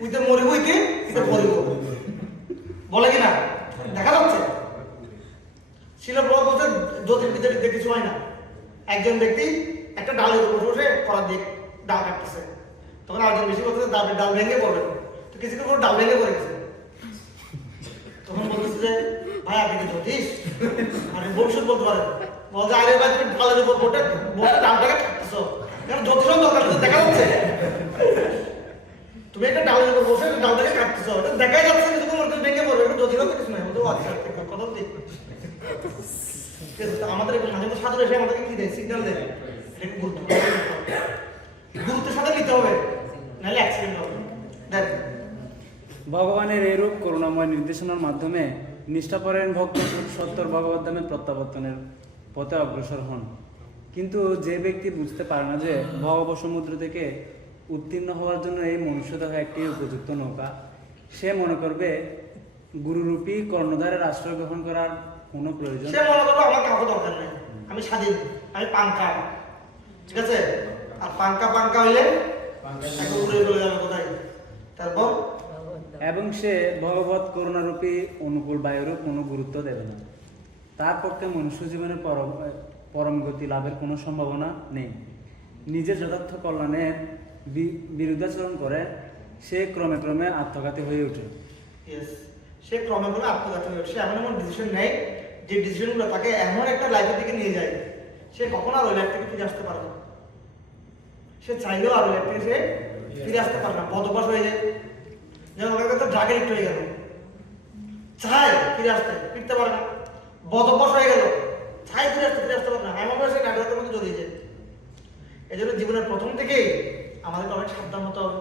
উইতে মরিব, ইতে পড়িব, বলে কিনা? দেখা যাচ্ছে। শিলা প্রভাত বলতে জ্যোতির্বিদ্যাতে কিছু হয় না। একজন ব্যক্তি একটা ডালের উপর বসে করার দিয়ে ডাল কাটতেছে, তখন আরেকজন বেশি বলতেছে ডাল ভেঙে পড়বে, তো কিছুক্ষণ পর ডাল ভেঙে পড়ে গেছে। তখন বলতেছে যে ভাই আপনি কি জ্যোতিষ? মানে ভবিষ্যৎ বলতে পারেন। বলছে আরে ভাই তুমি ডালের উপর বসে ডালটাকে কাটতেছো, কারণ জ্যোতিষও দরকার দেখা যাচ্ছে। তুমি একটা ডালের উপর বসে ডালটাকে কাটতেছো, এটা দেখাই যাচ্ছে কিন্তু তোমার ভেঙে পড়বে, একটু জটিল তো কিছু নাই, বলতে আচ্ছা কথা বলতে আমাদের মাঝে মধ্যে সাধু এসে আমাদেরকে কি দেয়, সিগন্যাল দেয়, এটা গুরুত্বের সাথে নিতে হবে, নাহলে অ্যাক্সিডেন্ট হবে। দেখ ভগবানের এরূপ করুণাময় নির্দেশনার মাধ্যমে নিষ্ঠাপরায়ণ ভক্ত সত্তর ভগবত ধামে প্রত্যাবর্তনের পথে অগ্রসর হন। কিন্তু যে ব্যক্তি বুঝতে পারে না যে ভগব সমুদ্র থেকে উত্তীর্ণ হওয়ার জন্য এই মনুষ্যদেহ একটি উপযুক্ত নৌকা, সে মনে করবে গুরুরূপী কর্ণধারের আশ্রয় গ্রহণ করার কোনো প্রয়োজন। সে মনে করবে আমার কাউকে দরকার নেই, আমি স্বাধীন, আমি পাঙ্কা, ঠিক আছে? আর পাঙ্কা পাঙ্কা হইলে একদম উড়ে চলে যাবে কোথায়, তারপর এবং সে ভগবত করুণারূপী অনুকূল বায়ুরূপ কোনো গুরুত্ব দেবে না। তার পক্ষে মনুষ্য জীবনের পরম গতি লাভের কোনো সম্ভাবনা নেই। নিজের যথার্থ কল্যাণের বিরুদ্ধাচরণ করে সে ক্রমে ক্রমে আত্মঘাতী হয়ে ওঠে। ইয়েস, সে ক্রমে ক্রমে আত্মঘাতী হয়ে ওঠে। সে এমন এমন ডিসিশন নেয় যে ডিসিশনগুলো তাকে এমন একটা লাইফের দিকে নিয়ে যায়, সে কখনো আর ওই লাইফ থেকে ফিরে আসতে পারে না। সে চাইলেও আর ওই লাইফ থেকে সে ফিরে আসতে পারে না, বদভ্যাস হয়ে যায়। যেমন ওদের কাছে ড্রাগ এডিক্ট হয়ে গেল, চায় ফিরে আসতে, ফিরতে পারে না, বদভ্যাস হয়ে গেল, চাই ফিরে আসতে পারে না, এমন করে সে নেটওয়ার্কের মধ্যে জড়িয়ে যায়। এই জন্য জীবনের প্রথম থেকেই আমাদেরকে অনেক সাবধান হতে হবে।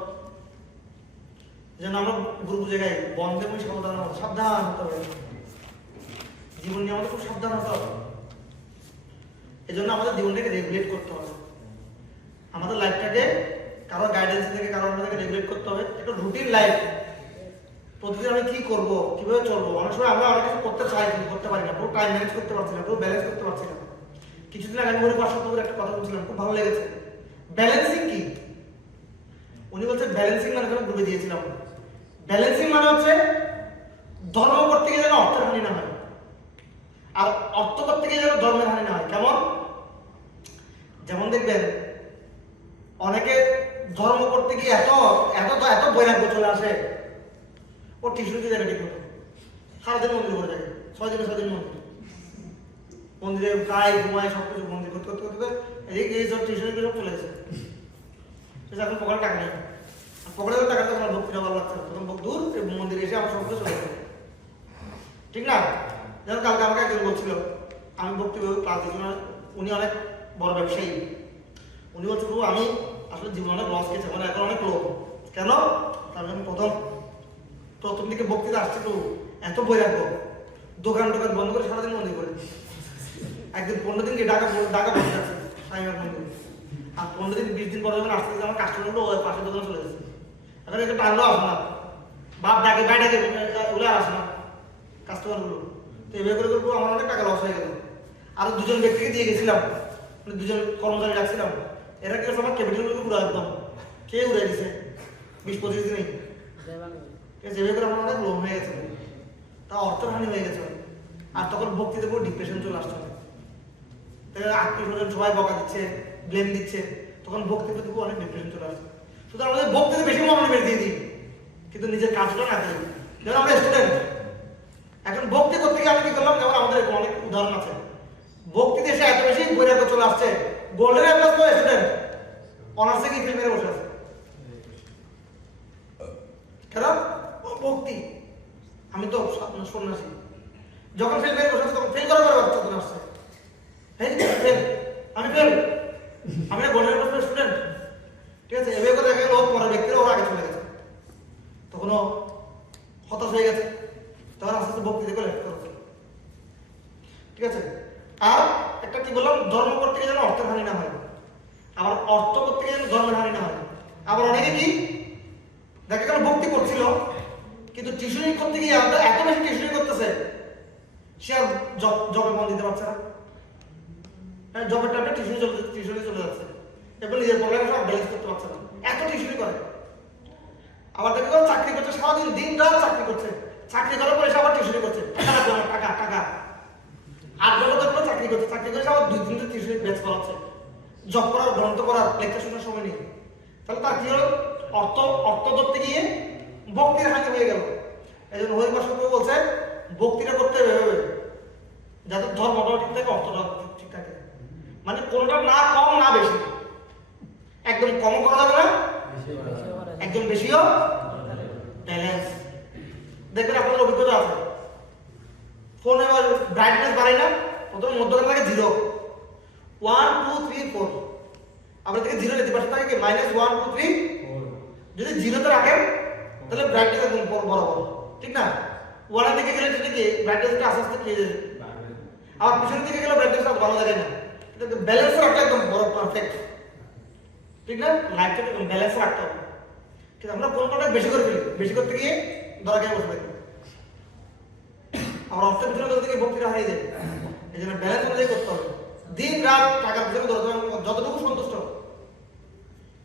যেন আমরা গুরু বুঝে গাই, বন্ধে মুই সাবধান হতে হবে। জীবন নিয়ে আমাদের খুব সাবধান হতে হবে। এই জন্য আমাদের জীবনটাকে রেগুলেট করতে হবে, আমাদের লাইফটাকে কারো গাইডেন্স থেকে কারো থেকে রেগুলেট করতে হবে। একটা রুটিন লাইফ, প্রতিদিন আমি কি করবো, কিভাবে চলবো। অনেক সময় আমরা অনেক কিছু করতে চাই কিন্তু করতে পারি না, পুরো টাইম ম্যানেজ করতে পারছি না, পুরো ব্যালেন্স করতে পারছি না। কিছুদিন আগে আমি পরিবার একটা কথা বলছিলাম, খুব ভালো লেগেছে। ব্যালেন্সিং কি? উনি বলছে ব্যালেন্সিং মানে আমি ডুবে দিয়েছিলাম। ব্যালেন্সিং মানে হচ্ছে ধর্ম করতে গিয়ে যেন অর্থের হানি না হয়, আর অর্থ করতে গিয়ে যেন ধর্মের হানি না হয়। কেমন? যেমন দেখবেন অনেকে ধর্ম করতে গিয়ে এত এত এত বৈরাগ্য চলে আসে, ও টিউশনিতে যায় ঠিক মতো, সারাদিন মন্দির করে যায়, 6 দিনে 6 দিন মন্দিরে গায়ে ঘুমায়, সবকিছু মন্দির করতে করতে করতে এই সব টিউশনি সব চলে গেছে। এখন পকেটে টাকা নেই, পকেটে টাকা তো আমার ভক্তিটা ভালো লাগছে না, তখন দূর মন্দিরে এসে আমার সবকিছু চলে গেছে, ঠিক না? যেমন কালকে আমাকে একজন বলছিল, আমি ভক্তি ক্লাস দিচ্ছি, উনি অনেক বড় ব্যবসায়ী। উনি বলছে আমি আসলে জীবনে অনেক লস খেয়েছি, মানে এখন অনেক লোক। কেন? কারণ আমি প্রথম দিকে বক্তৃতা আসছে তো এত বৈরাগ্য, দোকান টোকান বন্ধ করে সারাদিন মন্দির করে। একদিন 15 দিন গিয়ে ঢাকা বসে যাচ্ছে সাইবার মন্দির, আর 15 দিন 20 দিন পরে যখন আসতে আমার কাস্টমারগুলো ওই পাশের দোকানে চলে যাচ্ছে। এখন একটা টানলেও আসে না, বাপ ডাকে ভাই ডাকে, ওগুলো আর আসে না কাস্টমারগুলো। তো এভাবে করে করবো আমার অনেক টাকা লস হয়ে গেল। আর 2জন ব্যক্তিকে দিয়ে গেছিলাম, 2জন কর্মচারী রাখছিলাম, এরা কি আমার ক্যাপিটালগুলোকে পুরো একদম কে উড়ে দিছে 20-25 দিনেই। যেভাবে করে আমার অনেক লোন হয়ে গেছে, তা অর্থের হানি হয়ে গেছে। আর তখন ভক্তিতে পুরো ডিপ্রেশন চলে আসছে, আত্মীয় স্বজন সবাই বকা দিচ্ছে, ব্লেম দিচ্ছে, তখন ভক্তিতে পুরো অনেক ডিপ্রেশন চলে আসছে। সুতরাং আমাদের ভক্তিতে বেশি মনোনিবেশ দিয়ে দিই, কিন্তু নিজের কাজটা না করি। যেমন আমরা স্টুডেন্ট, এখন ভক্তি করতে গিয়ে আমি কি করলাম, যেমন আমাদের অনেক উদাহরণ আছে, ভক্তিতে এসে এত বেশি বৈরাগ্য চলে আসছে, গোল্ডেন এপ্লাস তো স্টুডেন্ট অনার্সে কি ফিল্ম মেরে বসে আছে। কেন? ভক্তি। আমি তো সন্ন্যাসী, যখন ফেল মেরে বসে আছে তখন ফেল করার বাচ্চা চলে আসছে, আমি ফেল, আমি গোল্ডেন এপ্লাস স্টুডেন্ট, ঠিক আছে? এভাবে করে দেখা গেল পরের ব্যক্তিরা ওরা আগে চলে গেছে, তখনও হতাশ হয়ে গেছে, তখন আস্তে আস্তে ভক্তি থেকে লেফট করছে, ঠিক আছে? আর একটা কি বললাম, ধর্ম করতে গিয়ে যেন অর্থের হানি না হয়, আবার অর্থ করতে গিয়ে যেন ধর্মের হানি না হয়। আবার অনেকে কি দেখা গেল ভক্তি করছিল, কিন্তু টিউশনি করতে গিয়ে এত বেশি টিউশনি করতেছে, সে আর জবে মন দিতে পারছে না। হ্যাঁ, জবের টাইমে টিউশনি চলে যাচ্ছে, এবার নিজের পড়ালেখা সব ব্যালেন্স করতে পারছে না, এত টিউশনি করে। আবার দেখা গেল চাকরি করছে, সারাদিন দিন রাত চাকরি করছে, চাকরি করার পরে এসে আবার টিউশনি করছে, টাকা টাকা 8 ঘন্টা ধরে চাকরি করছে, চাকরি করে আবার 2 দিন ধরে টিউশনি ব্যাচ করাচ্ছে, জব করার, গ্রন্থ করার, লেকচার শোনার সময় নেই। তাহলে তার কি হলো, অর্থ ধরতে গিয়ে ভক্তির হানি হয়ে গেল। এই জন্য হরিপাশ বলছে ভক্তিটা করতে হবে যাতে ধর্মটাও ঠিক থাকে, অর্থটাও ঠিক থাকে, মানে কোনোটা না কম না বেশি, একদম কমও করা যাবে না, একদম বেশিও, ব্যালেন্স। দেখবেন আপনাদের অভিজ্ঞতা আছে, ফোন এবার ব্রাইটনেস বাড়াই না, প্রথমে মধ্যখান থাকে 0, 1 2 3 4, আপনার থেকে 0 যেতে পাশে থাকে কি -1 2 3, যদি 0 তে রাখেন তাহলে ব্রাইটনেস একদম বরাবর, ঠিক না? 1 এর দিকে গেলে সেটা কি ব্রাইটনেসটা আস্তে আস্তে খেয়ে যাবে, আবার পিছনের দিকে গেলে ব্রাইটনেসটা ভালো থাকে না, এটা ব্যালেন্স রাখতে একদম বড় পারফেক্ট, ঠিক না? লাইটটা একদম ব্যালেন্স রাখতে হবে, কিন্তু আমরা কোনটা বেশি করে ফেলি, বেশি করতে গিয়ে ধরা গিয়ে বসে থাকি, আমার অর্থের পিছনে ধরতে গিয়ে ভক্তিটা হারিয়ে যায়। এই জন্য ব্যালেন্স অনুযায়ী করতে হবে, দিন রাত টাকার পিছনে ধরতে হবে, যতটুকু সন্তুষ্ট,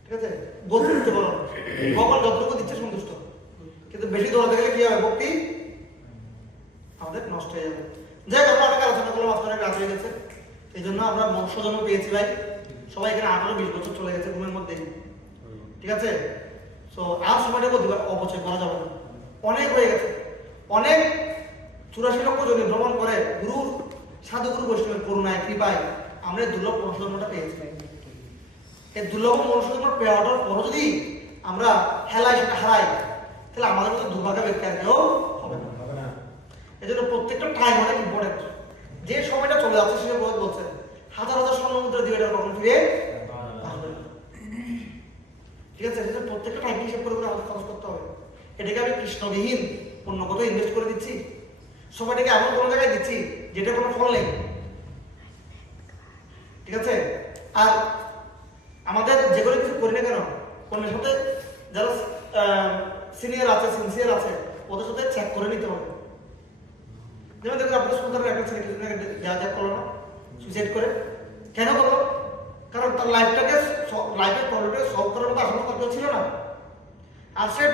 ঠিক আছে? গোল করতে বলো, ভগবান যতটুকু দিচ্ছে সন্তুষ্ট, কিন্তু বেশি দৌড়াতে গেলে কি হবে, ভক্তি আমাদের নষ্ট হয়ে যাবে। যাই হোক, আমরা অনেক আলোচনা করলাম, আজকে অনেক রাত হয়ে গেছে, এই জন্য আমরা মনুষ্য জন্ম পেয়েছি ভাই, সবাই এখানে 18-20 বছর চলে গেছে ঘুমের মধ্যে, ঠিক আছে? সো আর সময়টাকে অপচয় করা যাবে না, অনেক হয়ে গেছে, অনেক 84 লক্ষ জন ভ্রমণ করে গুরুর সাধুগুরু বৈষ্ণবের করুণায় কৃপায় আমরা এই দুর্লভ মনুষ্য জন্মটা পেয়েছি। এই দুর্লভ মনুষ্য জন্ম পেয়াটার পরও যদি আমরা হেলায় সেটা হারাই, তাহলে আমাদের মতো দুর্ভাগ্য ব্যক্তি আর কেউ হবে না। এই জন্য প্রত্যেকটা টাইম অনেক ইম্পর্টেন্ট, যে সময়টা চলে যাচ্ছে সেটা বলছে হাজার হাজার স্বর্ণ মুদ্রা দিয়ে এটা কখনো ফিরে আসবে না, ঠিক আছে? সেটা প্রত্যেকটা টাইম হিসেব করে করে আমাদের খরচ করতে হবে। এটাকে আমি কৃষ্ণবিহীন অন্য কোথাও ইনভেস্ট করে দিচ্ছি, সময়টাকে এমন কোনো জায়গায় দিচ্ছি যেটা কোনো ফল নেই, ঠিক আছে? আর আমাদের যে কোনো কিছু করি না কেন, অন্যের সাথে যারা সিনিয়র আছে, সিনসিয়ার আছে, ওদের সাথে চেক করে নিতে হবে। যেমন দেখুন, আপনার সুন্দর একটা ছেলে কিছুদিন আগে যা করলো না, সুইসাইড করে, কেন করলো? কারণ তার লাইফের প্রবলেমটাকে সলভ করার মতো আসলে তার কেউ ছিল না, আর সে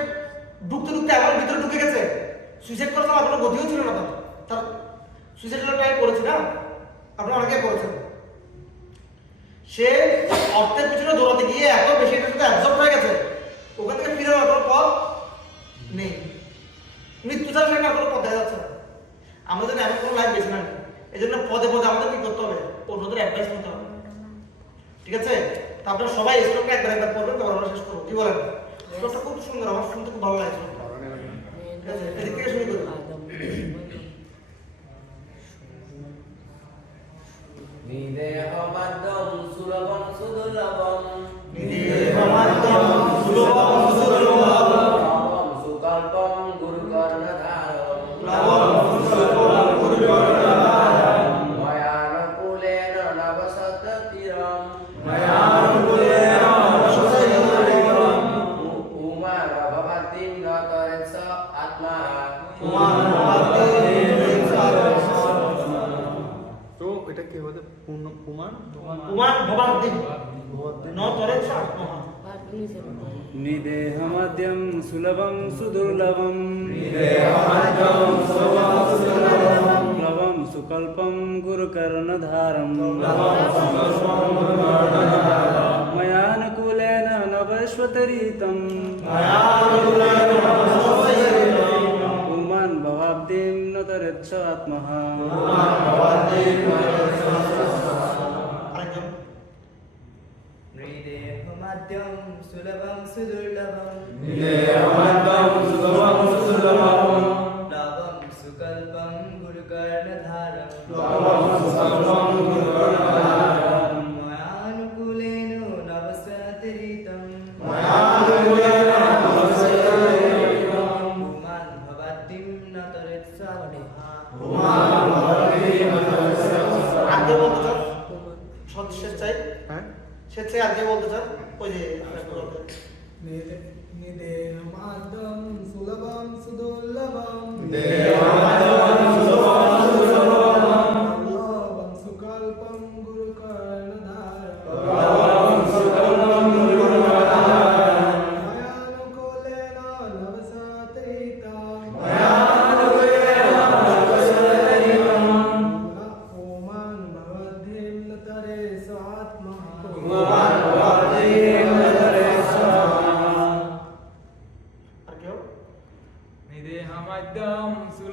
ঢুকতে ঢুকতে এমন ভিতরে ঢুকে গেছে, সুইসাইড করার তার কোনো গতিও ছিল না, তার সুইসাইডের ট্রাই করেছি না, আপনারা অনেকেই করেছেন। সে অর্থের পিছনে দৌড়াতে গিয়ে এত বেশি এটার সাথে অ্যাবজর্ব হয়ে গেছে, ওখান থেকে ফিরে যাওয়ার কোনো পথ নেই, মৃত্যু ছাড়া সেখানে আর কোনো পথ দেখা যাচ্ছে না। আমরা যেন এমন কোনো লাইফ বেছে নেন, এই জন্য পদে পদে আমাদের কি করতে হবে, অন্যদের অ্যাডভাইস নিতে হবে, ঠিক আছে? তা আপনারা সবাই এই শ্লোকটা একবার পড়বেন, তারপর আমরা শেষ করবো, কি বলেন? শ্লোকটা খুব সুন্দর, আমার শুনতে খুব ভালো লাগে শ্লোকটা, ঠিক আছে? এদিক থেকে শুরু করবো। নিদেহমাদ্যম সুলভম সুদুর্লভম নিদেহমাদ্যম সুলভম সুদুর্লভম লবম সুকল্পম গুরুকর্ণধারম ময়ানুকূলেন নবসততিরম উমার ভবতিম নতরেৎস আত্মা তো এটা কি হবে? কুমার কুমার ভবাদ্দিম ন তরেৎস আত্মা। নিদেহমাদ্যম সুলভম সুদুর্লভম লবম সুকল্পম গুরুকর্ণধারম ময়ানুকূলেন নবশ্বতরিতম পুমাन् ভবাব্দিম নতরেৎস আত্মঃ। আরেকজন হৃদেহমাদ্যম সুলভম সুদুর্লভম লবম সুকল্পম গুরুকর্ণধারম ময়ানুকূলেন নবসতরিতম পুমাन् ভবাদ্দিম নতরেৎস আগে বলতে চান, স্বেচ্ছায় হ্যাঁ স্বেচ্ছায় আগে বলতে চান, ওই যে নিদেহমাদ্যম সুলভম সুদুর্লভম লবম সুকল্পম গুরুকর্ণধারম ময়ানুকূলেন নবসতরিতম পুমাन् ভবদ্ধিম নতরেৎস আত্মা। আর কেউ? নিদেহমাদ্যম সুলভম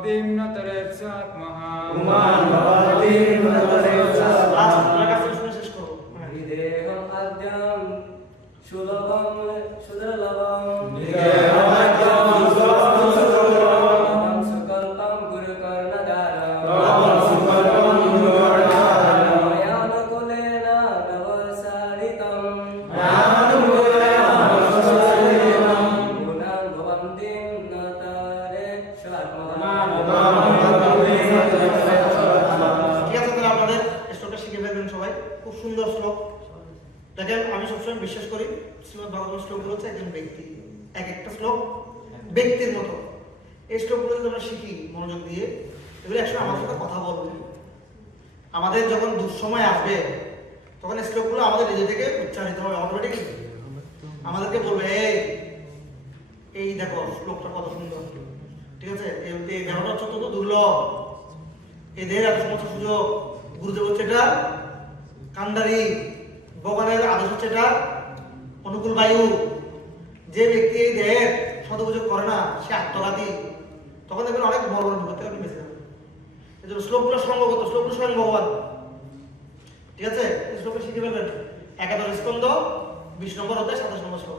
ভবাব্দিম ন তরেৎস আত্মঃ পুমাन् भवतीं न तरेत्स লাস্ট আপনার কাছে শুনে শেষ করবো। হ্যাঁ। विदेहम् अद्यं सुलभं सुदुर्लभं विदेहमद्यं सुलभं सुदुर्लभं सुकल्पं गुरुकर्णधारम् मयानुकूलेन नवसारितं गुणान् भवन्तीं न तरेत्स ঠিক আছে, তাহলে আপনাদের শ্লোকটা শিখে ফেলবেন সবাই। খুব সুন্দর শ্লোক। দেখেন, আমি সবসময় বিশ্বাস করি শ্রীমদ্ ভাগবত শ্লোকগুলো হচ্ছে একজন ব্যক্তি, এক একটা শ্লোক ব্যক্তির মতো। এই শ্লোকগুলো যদি আমরা শিখি মনোযোগ দিয়ে, এগুলো একসময় আমাদের সাথে কথা বলবে। আমাদের যখন দুঃসময় আসবে তখন এই শ্লোকগুলো আমাদের নিজে থেকে উচ্চারিত হবে অটোমেটিক। আমাদেরকে বলবে এই দেখো শ্লোকটা কত সুন্দর, ঠিক আছে, এই দেহটা হচ্ছে অত্যন্ত দুর্লভ, এই দেহের এত সমস্ত সুযোগ, গুরুদেব হচ্ছে এটা কান্ডারি, ভগবানের আদেশ হচ্ছে এটা অনুকূল বায়ু। যে ব্যক্তি এই দেহের সদুপযোগ করে না সে আত্মঘাতী। তখন দেখবেন অনেক বড় বড় বিপদ থেকে আপনি বেঁচে যাবেন। এই জন্য শ্লোকগুলো সঙ্গগত, শ্লোকগুলো স্বয়ং ভগবান। ঠিক আছে, এই শ্লোকে শিখে ফেলবেন। 11 স্কন্ধ 20 নম্বর অধ্যায় 27 নম্বর শ্লোক,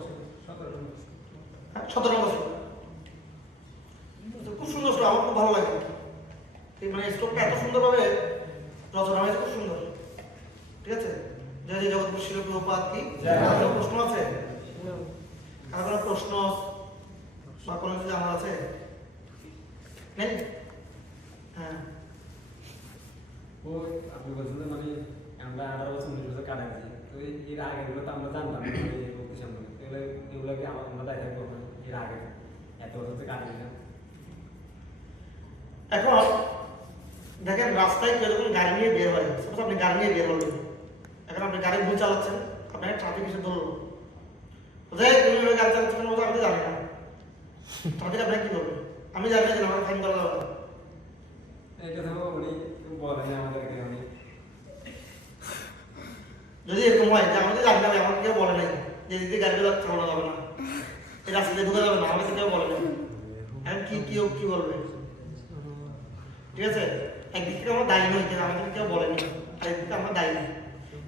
17 নম্বর শ্লোক। খুব সুন্দর শ্লোক, আমার খুব ভালো লাগে। মানে শ্লোকটা এত সুন্দরভাবে রচনা হয়েছে, খুব সুন্দর। ঠিক আছে, জয় জয় জগৎগুরু শিল প্রভুপাদ কি। কোনো প্রশ্ন আছে? আর কোনো প্রশ্ন বা কোনো কিছু জানার আছে? নেই? হ্যাঁ, ওই আপনি বলছিলেন মানে আমরা 18 বছর 19 বছর কাটাচ্ছি, তো এর আগে গুলো তো আমরা জানতাম না এই ভক্তি সম্পর্কে, এগুলোকে আমরা দায়িত্ব করবো এর আগে এত বছর তো কাটিয়ে দিলাম। এখন দেখেন রাস্তায় কেউ যখন গাড়ি নিয়ে বের হয়, সাপোজ আপনি গাড়ি নিয়ে বের হলেন, এখন আপনি গাড়ি ভুল চালাচ্ছেন, আপনাকে ট্রাফিক এসে ধরলো, বোঝায় তুমি এভাবে গাড়ি চালাচ্ছেন কেন, আমি তো জানি না, ট্রাফিক আপনাকে কি করবে? আমি জানি না যে আমাকে ফাইন করা যাবে না। এই কথা উনি বলেন আমাদেরকে উনি যদি এরকম হয় যে আমি তো জানি না, আমাকে কেউ বলে নাই যে এদিকে গাড়িটা চালানো যাবে না, এই রাস্তাতে ঢুকে যাবে না, আমাকে কেউ বলে নাই, এখন কি বলবে? ঠিক আছে, একদিক থেকে আমরা দায়ী নই, কিন্তু আমাদের কেউ বলেনি, আর একদিক থেকে আমরা দায়ী।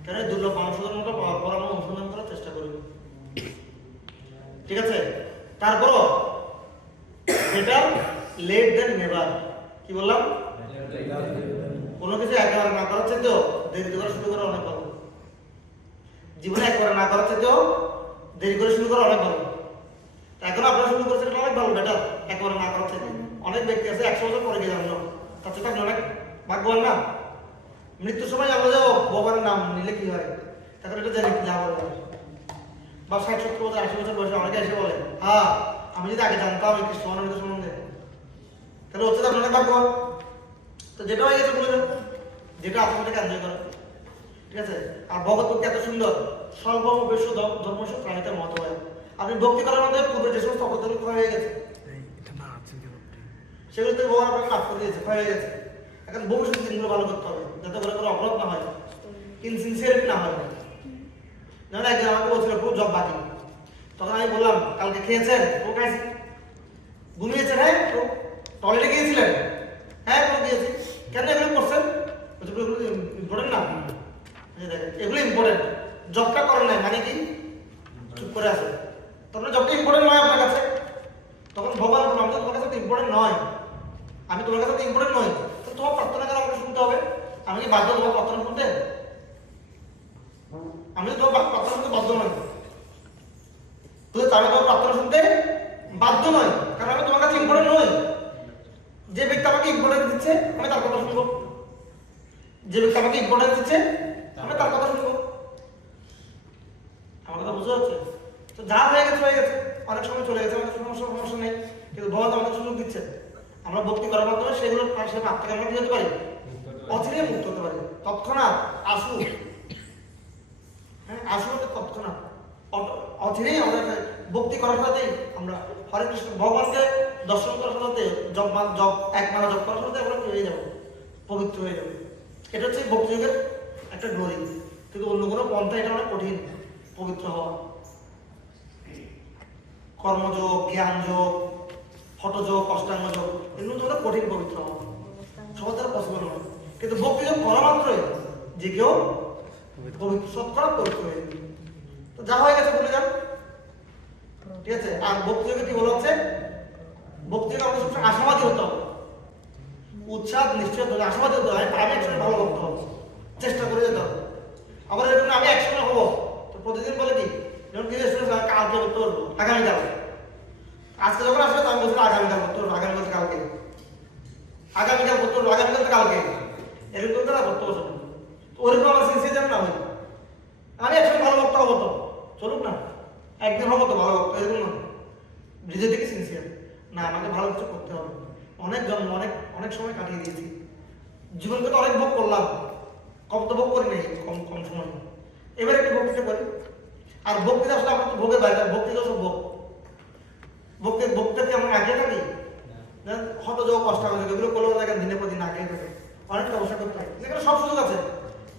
কেন দুর্লভ মানুষের মতো পর আমরা অনুসন্ধান করার চেষ্টা করি। ঠিক আছে, তারপরও বেটার লেট দেন নেভার। কি বললাম? কোনো কিছু একেবারে না করার চাইতেও দেরি করে শুরু করা অনেক ভালো। জীবনে একবারে না করার চাইতেও দেরি করে শুরু করা অনেক ভালো। এখন আপনারা শুরু করেছেন এটা অনেক ভালো, বেটার একবারে না করার চাইতে। অনেক ব্যক্তি আছে 100 বছর পরে গিয়ে জানলো, তার চেয়ে আপনি অনেক ভাগ্যবান না। মৃত্যুর সময় আমরা যে ভগবানের নাম নিলে কি হয়, তখন এটা জেনে কি লাভ হবে? বা 60-70 বছর 80 বছর বয়সে অনেকে এসে বলে, হ্যাঁ আমি যদি আগে জানতাম এই কৃষ্ণ মহানবীর সম্বন্ধে, তাহলে হচ্ছে আপনার অনেক ভাগ্যবান। তো যেটা হয়ে গেছে বলে দেন, যেটা আপনাদেরকে এনজয় করে। ঠিক আছে, আর ভগবত ভক্তি এত সুন্দর, স্বল্প বেশ ধর্মস প্রাণীতে মত হয়। আপনি ভক্তি করার মধ্যে পূর্বে যে সমস্ত অপরাধগুলো ক্ষয় হয়ে গেছে, সেগুলো থেকে ভগবান আপনাকে মাফ করে দিয়েছে, ক্ষয় হয়ে গেছে। এখন ভবিষ্যৎ দিনগুলো ভালো করতে হবে, যাতে করে কোনো অপরাধ না হয়, ইনসিনসিয়ারিটি না হয়। যেমন একজন আমাকে বলছিল খুব জব বাকি, তখন আমি বললাম কালকে খেয়েছেন? ও খাইছি। ঘুমিয়েছেন? হ্যাঁ। টয়লেটে গিয়েছিলেন? হ্যাঁ গিয়েছি। কেন এগুলো করছেন? এগুলো ইম্পর্টেন্ট না? এগুলো ইম্পর্টেন্ট। জবটা করেন নাই মানে কি? চুপ করে আছে। তারপরে জবটা ইম্পর্টেন্ট নয় আপনার কাছে, তখন ভগবান আমাদের তোমার কাছে ইম্পর্টেন্ট নয়, আমি তোমার কাছে ইম্পর্টেন্ট নয়, তো তোমার প্রার্থনা কেন আমাকে শুনতে হবে? আমি কি বাধ্য তোমার প্রার্থনা শুনতে? আমি তো তোমার প্রার্থনা শুনতে বাধ্য নয়, আমি তোমার প্রার্থনা শুনতে বাধ্য নয়, কারণ আমি তোমার কাছে ইম্পর্টেন্ট নই। যে ব্যক্তি আমাকে ইম্পর্টেন্স দিচ্ছে আমি তার কথা শুনবো, যে ব্যক্তি আমাকে ইম্পর্টেন্স দিচ্ছে আমি তার কথা শুনবো। আমার কথা বুঝতে হচ্ছে? তো যা হয়ে গেছে হয়ে গেছে, অনেক সময় চলে গেছে, আমাদের সমস্যা নেই, কিন্তু ভগবান আমাদের সুযোগ দিচ্ছে। আমরা ভক্তি করার মাধ্যমে সেগুলোর সে পাপ থেকে আমরা কি হতে পারি? অচিরে মুক্ত হতে পারি। তৎক্ষণাৎ আসু, হ্যাঁ আসু হতে তৎক্ষণাৎ অচিরেই আমাদের ভক্তি করার সাথেই আমরা হরে কৃষ্ণ ভগবানকে দর্শন করার সাথে জপ এক মালা জপ করার সাথে আমরা কি হয়ে যাবো? পবিত্র হয়ে যাবো। এটা হচ্ছে ভক্তি যুগের একটা গ্লোরি, কিন্তু অন্য কোনো পন্থা এটা অনেক কঠিন পবিত্র হওয়া। কর্মযোগ, জ্ঞান যোগ, হঠযোগ, অষ্টাঙ্গ যোগ, এগুলো তো কঠিন পবিত্র হওয়া সবার দ্বারা পসিবল নয়, কিন্তু ভক্তি যোগ করা মাত্রই যে কেউ পবিত্র সৎকরা পবিত্র হয়ে যাবে। তো যা হয়ে গেছে বলে যান, ঠিক আছে। আর ভক্তি যোগে কি বলা হচ্ছে, ভক্তি যোগে আমাদের সবসময় আশাবাদী হতে হবে, উৎসাহ নিশ্চয় হতে হবে, আশাবাদী হতে হবে। আমি একসময় ভালো ভক্ত হবো, চেষ্টা করে যেতে হবে। আবার এরকম আমি একসময় হবো, তো প্রতিদিন বলে কি যেমন কি কালকে করতে পারবো, আগামীকাল। আজকে যখন আসবে আমি বলছি আগামীকাল করতে পারবো, আগামীকাল কালকে, আগামীকাল করতে পারবো, আগামীকাল কালকে, এরকম করে না করতে পারবো। তো ওরকম আমার সিনসিয়ার যেন না হয়। আমি একসময় ভালো ভক্ত হবো, তো চলুক না, একদিন হবো তো ভালো ভক্ত, এরকম না নিজে থেকে সিনসিয়ার না, আমাকে ভালো কিছু করতে হবে। অনেক জন্ম অনেক অনেক সময় কাটিয়ে দিয়েছি, জীবনকে তো অনেক ভোগ করলাম, কম তো ভোগ করি নাই, কম কম সময়। এবার একটু ভক্তিটা করি। আর ভক্তিটা আসলে আমরা তো ভোগের বাইরে, ভক্তি তো সব ভোগ। ভক্তিকে আমরা আগে থাকি, হতযোগ, অষ্টাঙ্গ যোগ এগুলো করলেও দেখেন দিনের পর দিন আগে থাকে, অনেকটা অবসর করতে হয়। যেখানে সব সুযোগ আছে,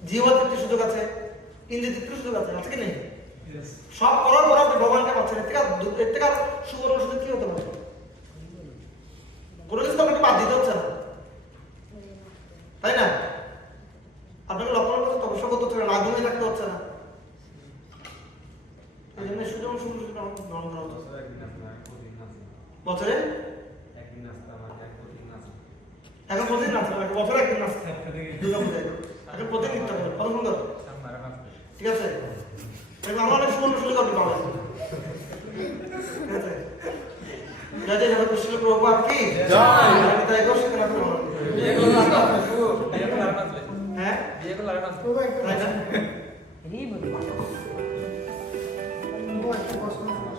জিহ্বা তৃপ্তির সুযোগ আছে, ইন্দ্রিয় তৃপ্তির সুযোগ আছে, আছে কি নেই? সব করার পর আপনি ভগবানকে পাচ্ছেন, এর থেকে আর সুবর্ণ সুযোগ কি হতে পারে? কোনো কিছু তো আপনাকে বাদ দিতে হচ্ছে না, তাই না? আপনাকে লক্ষণ করতে তপস্যা করতে হচ্ছে না, না ঘুমিয়ে থাকতে হচ্ছে না। এই জন্য সুযোগ সুযোগ গ্রহণ করা হচ্ছে। বছরে এখন প্রতিদিন নাচতে হবে, বছরে একদিন নাচতে হবে, দুর্গা পূজায় এখন প্রতিদিন নিতে হবে, কত সুন্দর, ঠিক আছে? আমরা অনেক সুবর্ণ সুযোগ আপনি পাবেন, ঠিক আছে? जय जय जगत कृष्ण प्रभुपाद की जय। ताई को शिकना तो বিয়ে করলে আর নাচবে, हैं বিয়ে করলে আর নাচবে। ताई ना